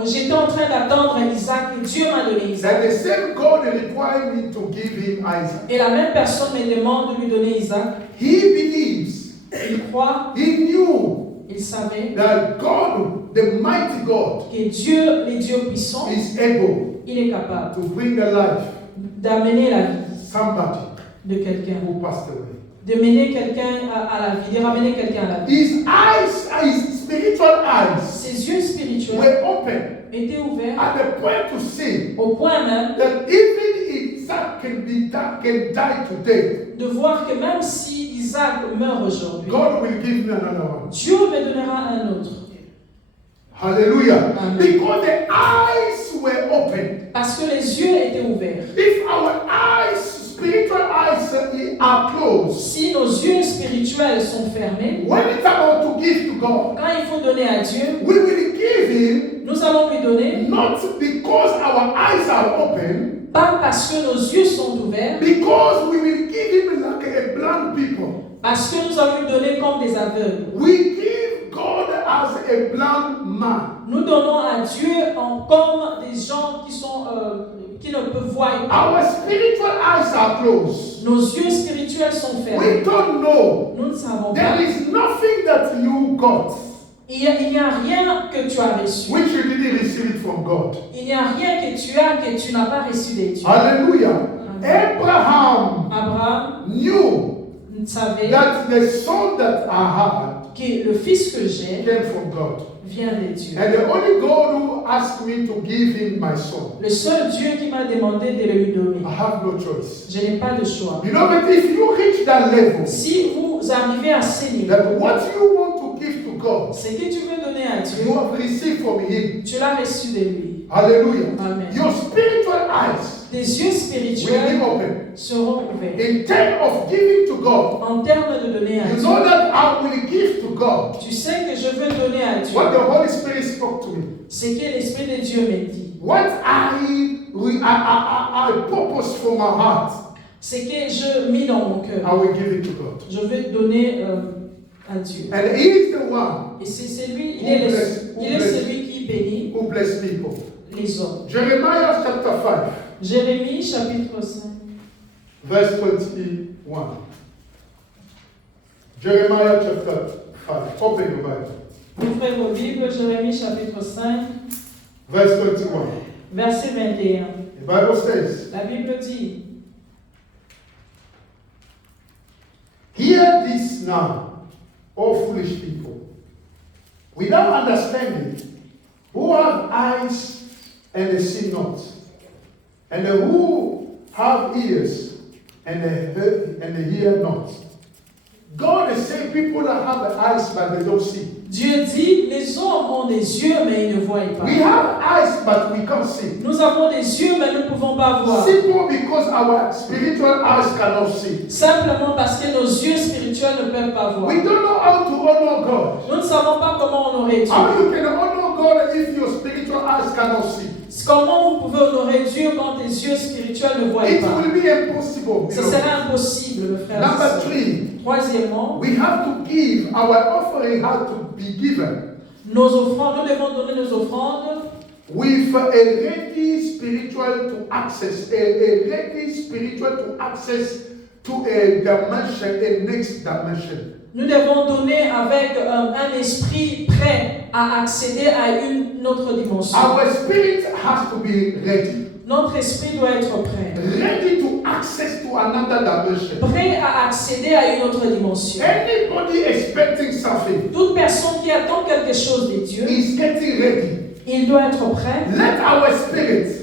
J'étais en train d'attendre Isaac et Dieu m'a donné Isaac. And the same God required me to give him Isaac. Et la même personne me demande de lui donner Isaac. He believes, Il croit, he knew il savait that God, the mighty God, que Dieu, les dieux puissants, is able il est capable to bring a life d'amener la vie somebody de quelqu'un, who passed away. de mener quelqu'un à la vie, de ramener quelqu'un à la vie. His eyes, his spiritual eyes, Ses yeux spirituels were open étaient ouverts at the point to see au point même that even Isaac can die today, de voir que même si Isaac meurt aujourd'hui, God will give me another one. Dieu me donnera un autre. Hallelujah. Amen. Because the eyes were open. Parce que les yeux étaient ouverts. If our eyes, spiritual eyes, are closed, Si nos yeux spirituels sont fermés, when it's about to give to God, quand il faut donner à Dieu, we will give Him nous allons lui donner, not because our eyes are open, pas parce que nos yeux sont ouverts, because we will give Him like a blind people. parce que nous allons lui donner comme des aveugles. We give God as a blind man. Nous donnons à Dieu comme des gens qui ne peuvent voir. Our spiritual eyes are closed. Nos yeux spirituels sont We fermés. don't know. Nous ne savons There pas. is nothing that you got Il n'y a rien que tu as reçu. which you didn't receive it from God. Il n'y a rien que tu as que tu n'as pas reçu des dieux. Hallelujah. Amen. Abraham Abraham knew savait that the son that I had que le fils que j'ai came from God. vient de Dieu. And the only God who asked me to give him my son, Le seul Dieu qui m'a demandé de le lui donner. I have no choice. Je n'ai pas de choix. You know, but if you reach that level, Si vous arrivez à ce niveau, that what you want to give to God, ce que tu veux donner à Dieu, you have received from him. tu l'as reçu de lui. Hallelujah. Amen. Your spiritual eyes Tes yeux will be spirituels open. seront ouverts. In terms of giving to God, En termes de donner à you Dieu, know that I will give to God tu sais que je veux donner à Dieu what the Holy Spirit spoke to me. ce que l'Esprit de Dieu me dit. What I purpose from my heart, Ce que je mis dans mon cœur, I will give it to God. je veux donner à Dieu. And He is the one Et c'est celui, il est celui qui bénit who bless people. les hommes. Jeremiah chapter 5, Jérémie chapitre 5, verse 21. Jeremiah chapter 5. Open your Bible. ouvrez vos Bibles, Jérémie chapitre 5, Verse 21. verset 21. The Bible says, La Bible dit, hear this now, O foolish people, without understanding, who have eyes and they see not, and who have ears and they hear not. God is saying people that have the eyes but they don't see. Dieu dit, les hommes ont des yeux mais ils ne voient pas. We have eyes but we can't see. Nous avons des yeux mais nous ne pouvons pas voir. Simple because our spiritual eyes cannot see. Simplement parce que nos yeux spirituels ne peuvent pas voir. We don't know how to honor God. Nous ne savons pas comment honorer Dieu. How you can honor God if your spiritual eyes cannot see? Comment vous pouvez honorer Dieu quand tes yeux spirituels ne voient It pas? will be impossible. Ce serait impossible, le frère. Number 3, Troisièmement, we have to give. Our offering has to be given nos offrandes, nous devons donner nos offrandes with a ready spiritual to access, a ready spiritual to access to a dimension, a next dimension. Nous devons donner avec un esprit prêt à accéder à une autre dimension. Our spirit has to be ready. Notre esprit doit être prêt. Ready to access to another dimension. Prêt à accéder à une autre dimension. Anybody expecting something Toute personne qui attend quelque chose de Dieu, is getting ready. il doit être prêt. Let our spirit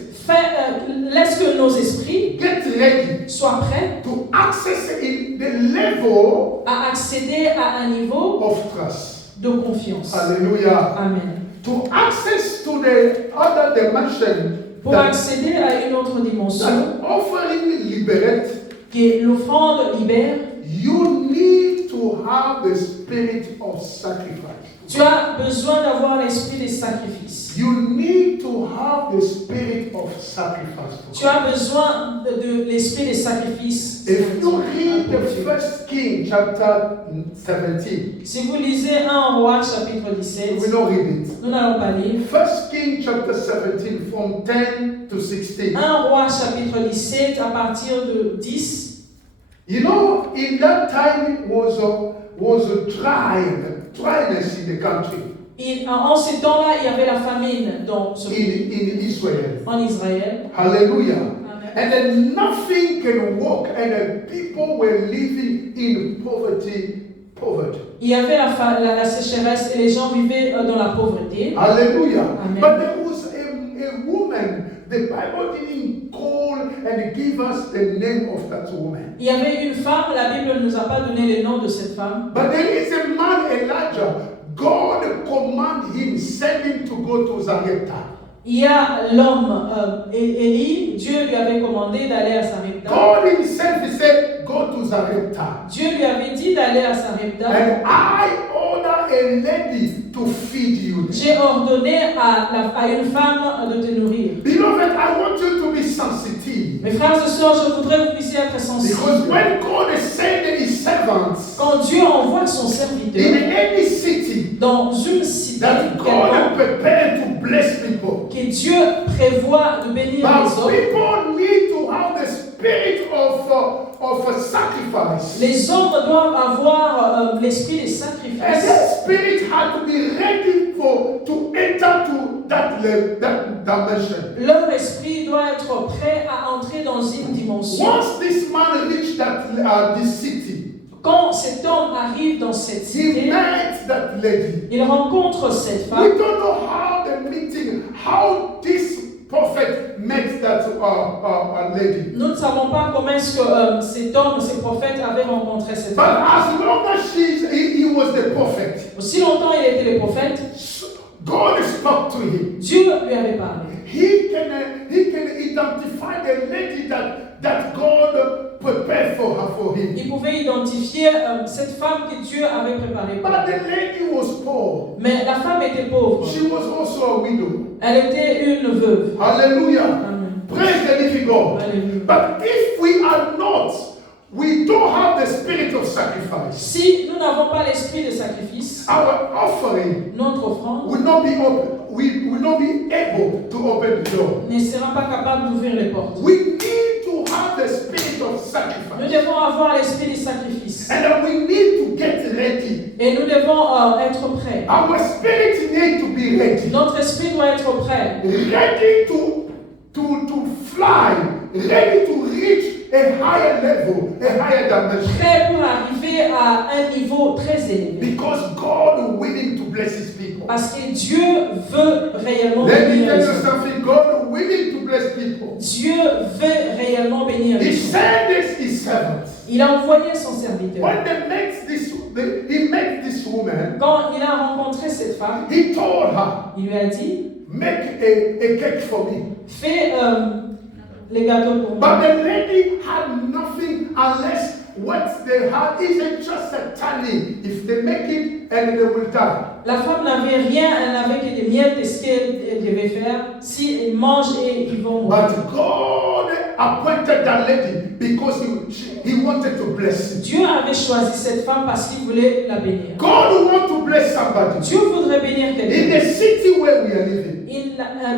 Laisse que nos esprits get ready soient prêts to access in the level à accéder à un niveau of trust. de confiance. Hallelujah. Amen. To access to the other dimension Pour that, accéder à une autre dimension, that offering liberate, que l'offrande libère, you need to have the spirit of sacrifice. Tu as besoin d'avoir l'esprit des sacrifices. You need to have the spirit of sacrifice. Tu as besoin de l'esprit des sacrifices. If you read the first King chapter 17, Si vous lisez 1 Roi chapitre 17, we don't read it. nous n'allons pas lire. First King chapter 17 from 10 to 16. 1 Roi chapitre 17 à partir de 10. You know, in that time was a dryness in the country. En ces temps-là, il y avait la famine dans ce pays, In Israel. en Israël. Hallelujah. Amen. And then nothing can work, and the people were living in poverty. Il y avait la sécheresse et les gens vivaient dans la pauvreté. Hallelujah. Amen. But there was a woman. The Bible didn't call and give us the name of that woman. Il y avait une femme, la Bible ne nous a pas donné le nom de cette femme. But there is a man, Elijah. God command him, send him to go to Zarepta. Il y a l'homme, Élie, Dieu lui avait commandé d'aller à Sarepta. God himself, he said, go to Zarepta. Dieu lui avait dit d'aller à Sarepta. And I order a lady to feed you. J'ai ordonné à une femme de te nourrir. Beloved, I want you to be sensitive. Mes frères et sœurs, je voudrais que vous puissiez être Because sensibles. when God is sending his servants Quand Dieu envoie son serviteur in any city dans une cité that God quelconque, prepared to bless people, que Dieu prévoit de bénir but les hommes, people need to have the spirit of a sacrifice. les hommes doivent avoir l'esprit des And sacrifices. that spirit had to be ready to enter to that dimension. Leur esprit doit être prêt à entrer dans une dimension. Once this man reached this city, Quand cet homme arrive dans cette he cité, met that lady. il rencontre cette We femme. don't know how this prophet met that lady. Nous ne savons pas comment est-ce que cet homme, ces prophètes avaient rencontré cette But femme. as long as he was the prophet, Aussi longtemps il était le prophète, God spoke to him. Dieu lui avait parlé. He can identify the lady that God prepared for him. Il pouvait identifier cette femme que Dieu avait préparée pour But lui. the lady was poor. Mais la femme était pauvre. She was also a widow. Elle était une veuve. Hallelujah. Amen. Praise the living God. Alléluia. But if we don't have the spirit of sacrifice, Si nous n'avons pas l'esprit de sacrifice, our offering notre offrande will not be open. We will not be able to open the door. ne sera pas capable d'ouvrir les portes. We need to have the spirit of Nous sacrifice. devons avoir l'esprit du sacrifice. And then we need to get ready. Et nous devons être prêts. Our spirit needs to be ready. Notre esprit doit être prêt. Ready to fly. Ready to reach a higher level, a higher dimension. Prêt pour arriver à un niveau très élevé. Because God is willing to bless his people. Parce que Dieu veut réellement Let me bénir tell les you hommes. something. God is willing to bless people. Dieu veut réellement bénir He les hommes. sent his servants. Il a envoyé son serviteur. When he met this woman, Quand il a rencontré cette femme, he told her, il lui a dit, make a cake for me. fais les gâteaux pour moi. But the lady had nothing unless what they had isn't just a tally. If they make it, and they will die. La femme n'avait rien, elle n'avait que des miettes de ce qu'elle devait faire. Si ils mangent et ils vont mourir. But God appointed that lady because he wanted to bless him. Dieu avait choisi cette femme parce qu'il voulait la bénir. God want to bless somebody. Dieu voudrait bénir In quelqu'un. the city where we are living.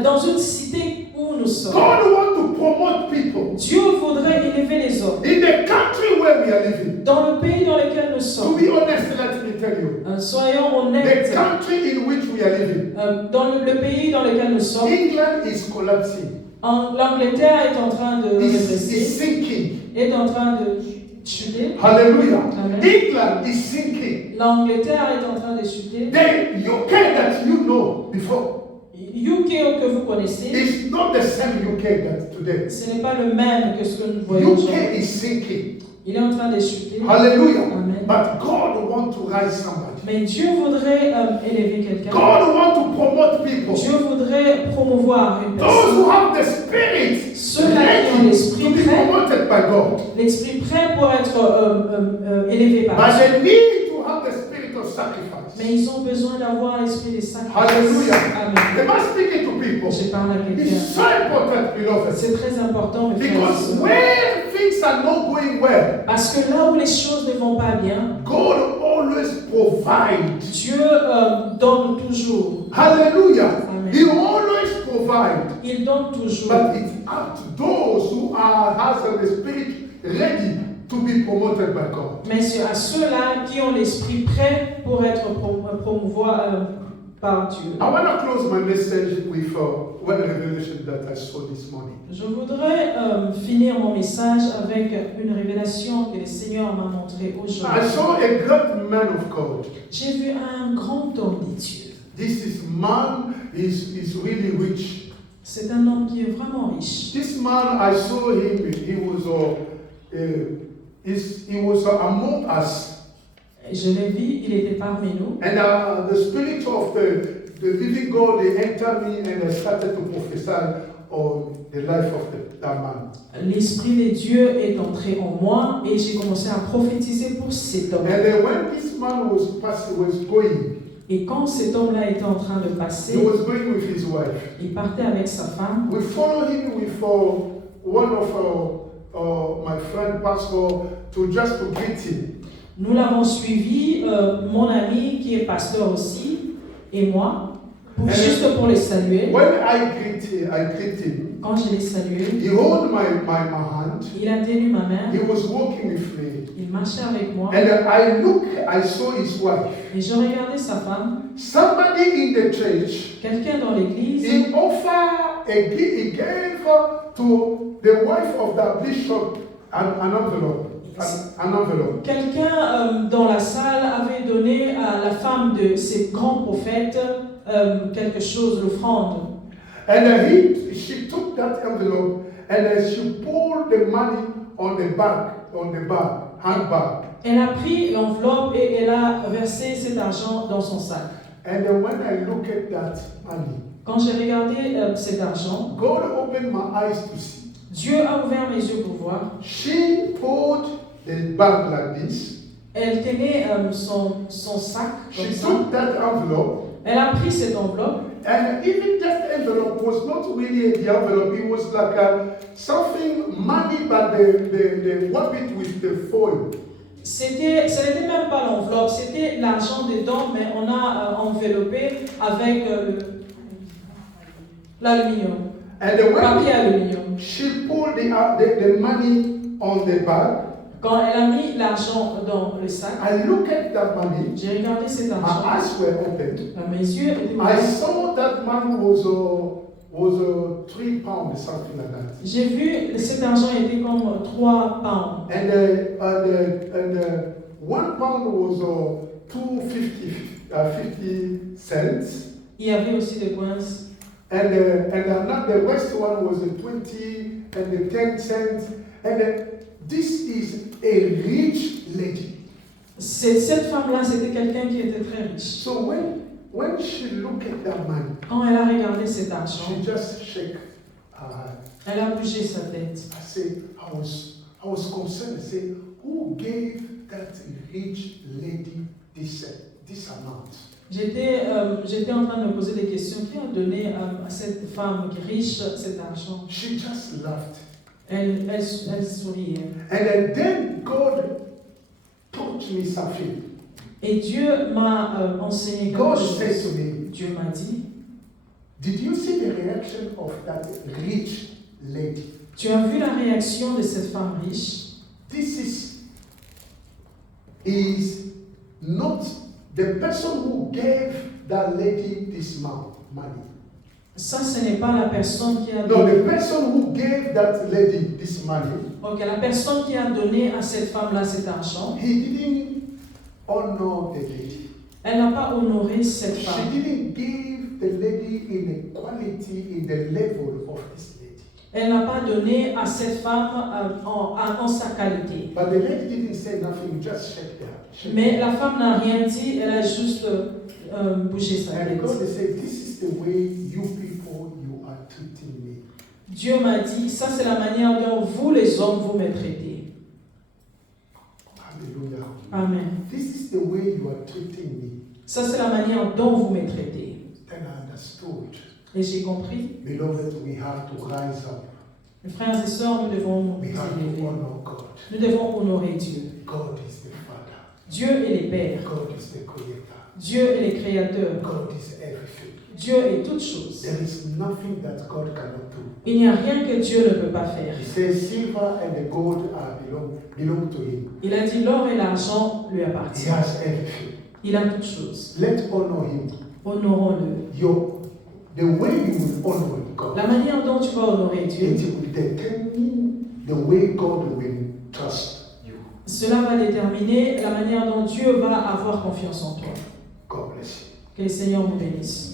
Dans une cité où nous sommes. God want to promote people. Dieu voudrait élever les hommes. In the country where we are living. Dans le pays dans lequel nous To sommes. be honest, let me tell you. Soyons The honnêtes. country in which we are living. Dans le pays dans lequel nous sommes. England is collapsing. L'Angleterre est en train de Is régresser. sinking. Est en train de chuter. Hallelujah. Amen. England is sinking. L'Angleterre est en train de chuter. The UK that you know before UK que vous connaissez, is not the same UK that today. ce n'est pas le même que ce que nous voyons aujourd'hui. UK is sinking. Il est en train de chuter. Hallelujah. Amen. But God wants to rise somebody. Mais Dieu voudrait élever quelqu'un. God wants to promote people. Dieu voudrait promouvoir une Those personne. who have the spirit Ceux-là qui ont ready l'esprit to be prêt, promoted by God. l'esprit prêt pour être élevé par But Dieu. they need to have the spirit spirit of sacrifice. Mais ils ont besoin d'avoir l'esprit des sacrifices. Hallelujah. Amen. Am I speaking to people? Je parle à It's quelqu'un. so important, beloved. C'est très important, mes frères et Because sœurs. when things are not going well, Parce que là où les choses ne vont pas bien, God always provides. Dieu donne toujours. Hallelujah. Amen. He always provides. Il donne toujours. But it's up to those who has the spirit ready to be promoted by God. Mais c'est à ceux-là qui ont l'esprit prêt pour être promouvoir par Dieu. I want to close my message with one revelation that I saw this morning. Je voudrais finir mon message avec une révélation que le Seigneur m'a montrée I aujourd'hui. saw a great man of God. J'ai vu un grand homme de Dieu. This man is really rich. C'est un homme qui est vraiment riche. This man, I saw him. He was among us, Je l'ai vu, il était parmi nous. and the spirit of the living God they entered me, and I started to prophesy on the life of that man. L'Esprit de Dieu est entré en moi et j'ai commencé à prophétiser pour cet homme. And then when this man was going, Et quand cet homme-là était en train de he passer, was going with his wife. il partait avec sa femme. We followed him with one of my friend pastor to just to greet him. Nous l'avons suivi, mon ami qui est pasteur aussi, et moi, juste pour les saluer. When I greet him, Quand je l'ai salué, he held my hand. il a tenu ma main, He was walking with me. il marchait avec moi, And I saw his wife. et je regardais sa femme. Somebody in the church, Quelqu'un dans l'église, he gave to the wife of the bishop an envelope. An envelope. quelqu'un dans la salle avait donné à la femme de ces grands prophètes quelque chose, l'offrande. And she took that envelope and she poured the money on the handbag. Elle a pris l'enveloppe et elle a versé cet argent dans son sac. And then when I look at that money, Quand j'ai regardé cet argent, God opened my eyes to see. Dieu a ouvert mes yeux pour voir. She put the bag like this. Elle tenait son sac comme She ça. took that envelope. Elle a pris cette enveloppe. And even that envelope was not really the envelope. It was like something money, but they wrap it with the foil. Ce n'était même pas l'enveloppe, c'était l'argent dedans, mais on a enveloppé avec l'aluminium, And then papier when aluminium. she pulled the money on the bag, Quand elle a mis l'argent dans le sac, I looked at that money. j'ai regardé cet My argent. eyes were opened. Mes yeux étaient I ouverts. saw that money was 3 pounds, something like that. J'ai vu cet argent était comme 3 pounds. And 1 pound was 50 cents. Il y avait aussi des coins. And the rest one was 20 and the 10 cents. And this is a rich lady. Cette femme-là, c'était quelqu'un qui était très riche. So when she looked at that money, Quand elle a regardé cet argent, she just shook her head. elle a bougé sa tête. I said, I was concerned. I said, who gave that rich lady this amount? J'étais en train de me poser des questions. Qui a donné à cette femme riche cet argent? She just laughed. Elle souriait. And then God taught me something. Et Dieu m'a enseigné quelque God chose. said to me, Dieu m'a dit, did you see the reaction of that rich lady? tu as vu la réaction de cette femme riche? This is not the person who gave that lady this money. Ça, ce n'est pas la personne qui a No, donné. the person who gave that lady this money, Ok, la personne qui a donné à cette femme-là cet argent, he didn't honor the lady. elle n'a pas honoré cette She femme. didn't give the lady in the quality, in the level of this lady. Elle n'a pas donné à cette femme en sa qualité. But the lady didn't say nothing, just shook her. Mais la femme n'a rien dit, elle a juste bougé sa And tête. God said, this is the way you people, you are treating me. Dieu m'a dit, ça c'est la manière dont vous les hommes, vous me traitez. Hallelujah. Amen. This is the way you are treating me. Ça, c'est la manière dont vous me traitez. Then I understood. Et j'ai compris. Beloved, we have to rise up. Mes frères et sœurs, nous devons nous We have to élever. honor God. Nous devons honorer Dieu. God is the Father. Dieu est le Père. God is the Creator. Dieu est le Créateur. God is everything. Dieu est toutes choses. There is nothing that God cannot do. Il n'y a rien que Dieu ne peut pas faire. He says silver and the gold belong to him. Il a dit l'or et l'argent lui He appartiennent. has everything. Il a toutes choses. Let's honor him. Honorons-le. The way you will honor God, La manière dont tu vas honorer Dieu, it will determine the way God will trust you. cela va déterminer la manière dont Dieu va avoir confiance en toi. God bless you. Que le Seigneur vous bénisse.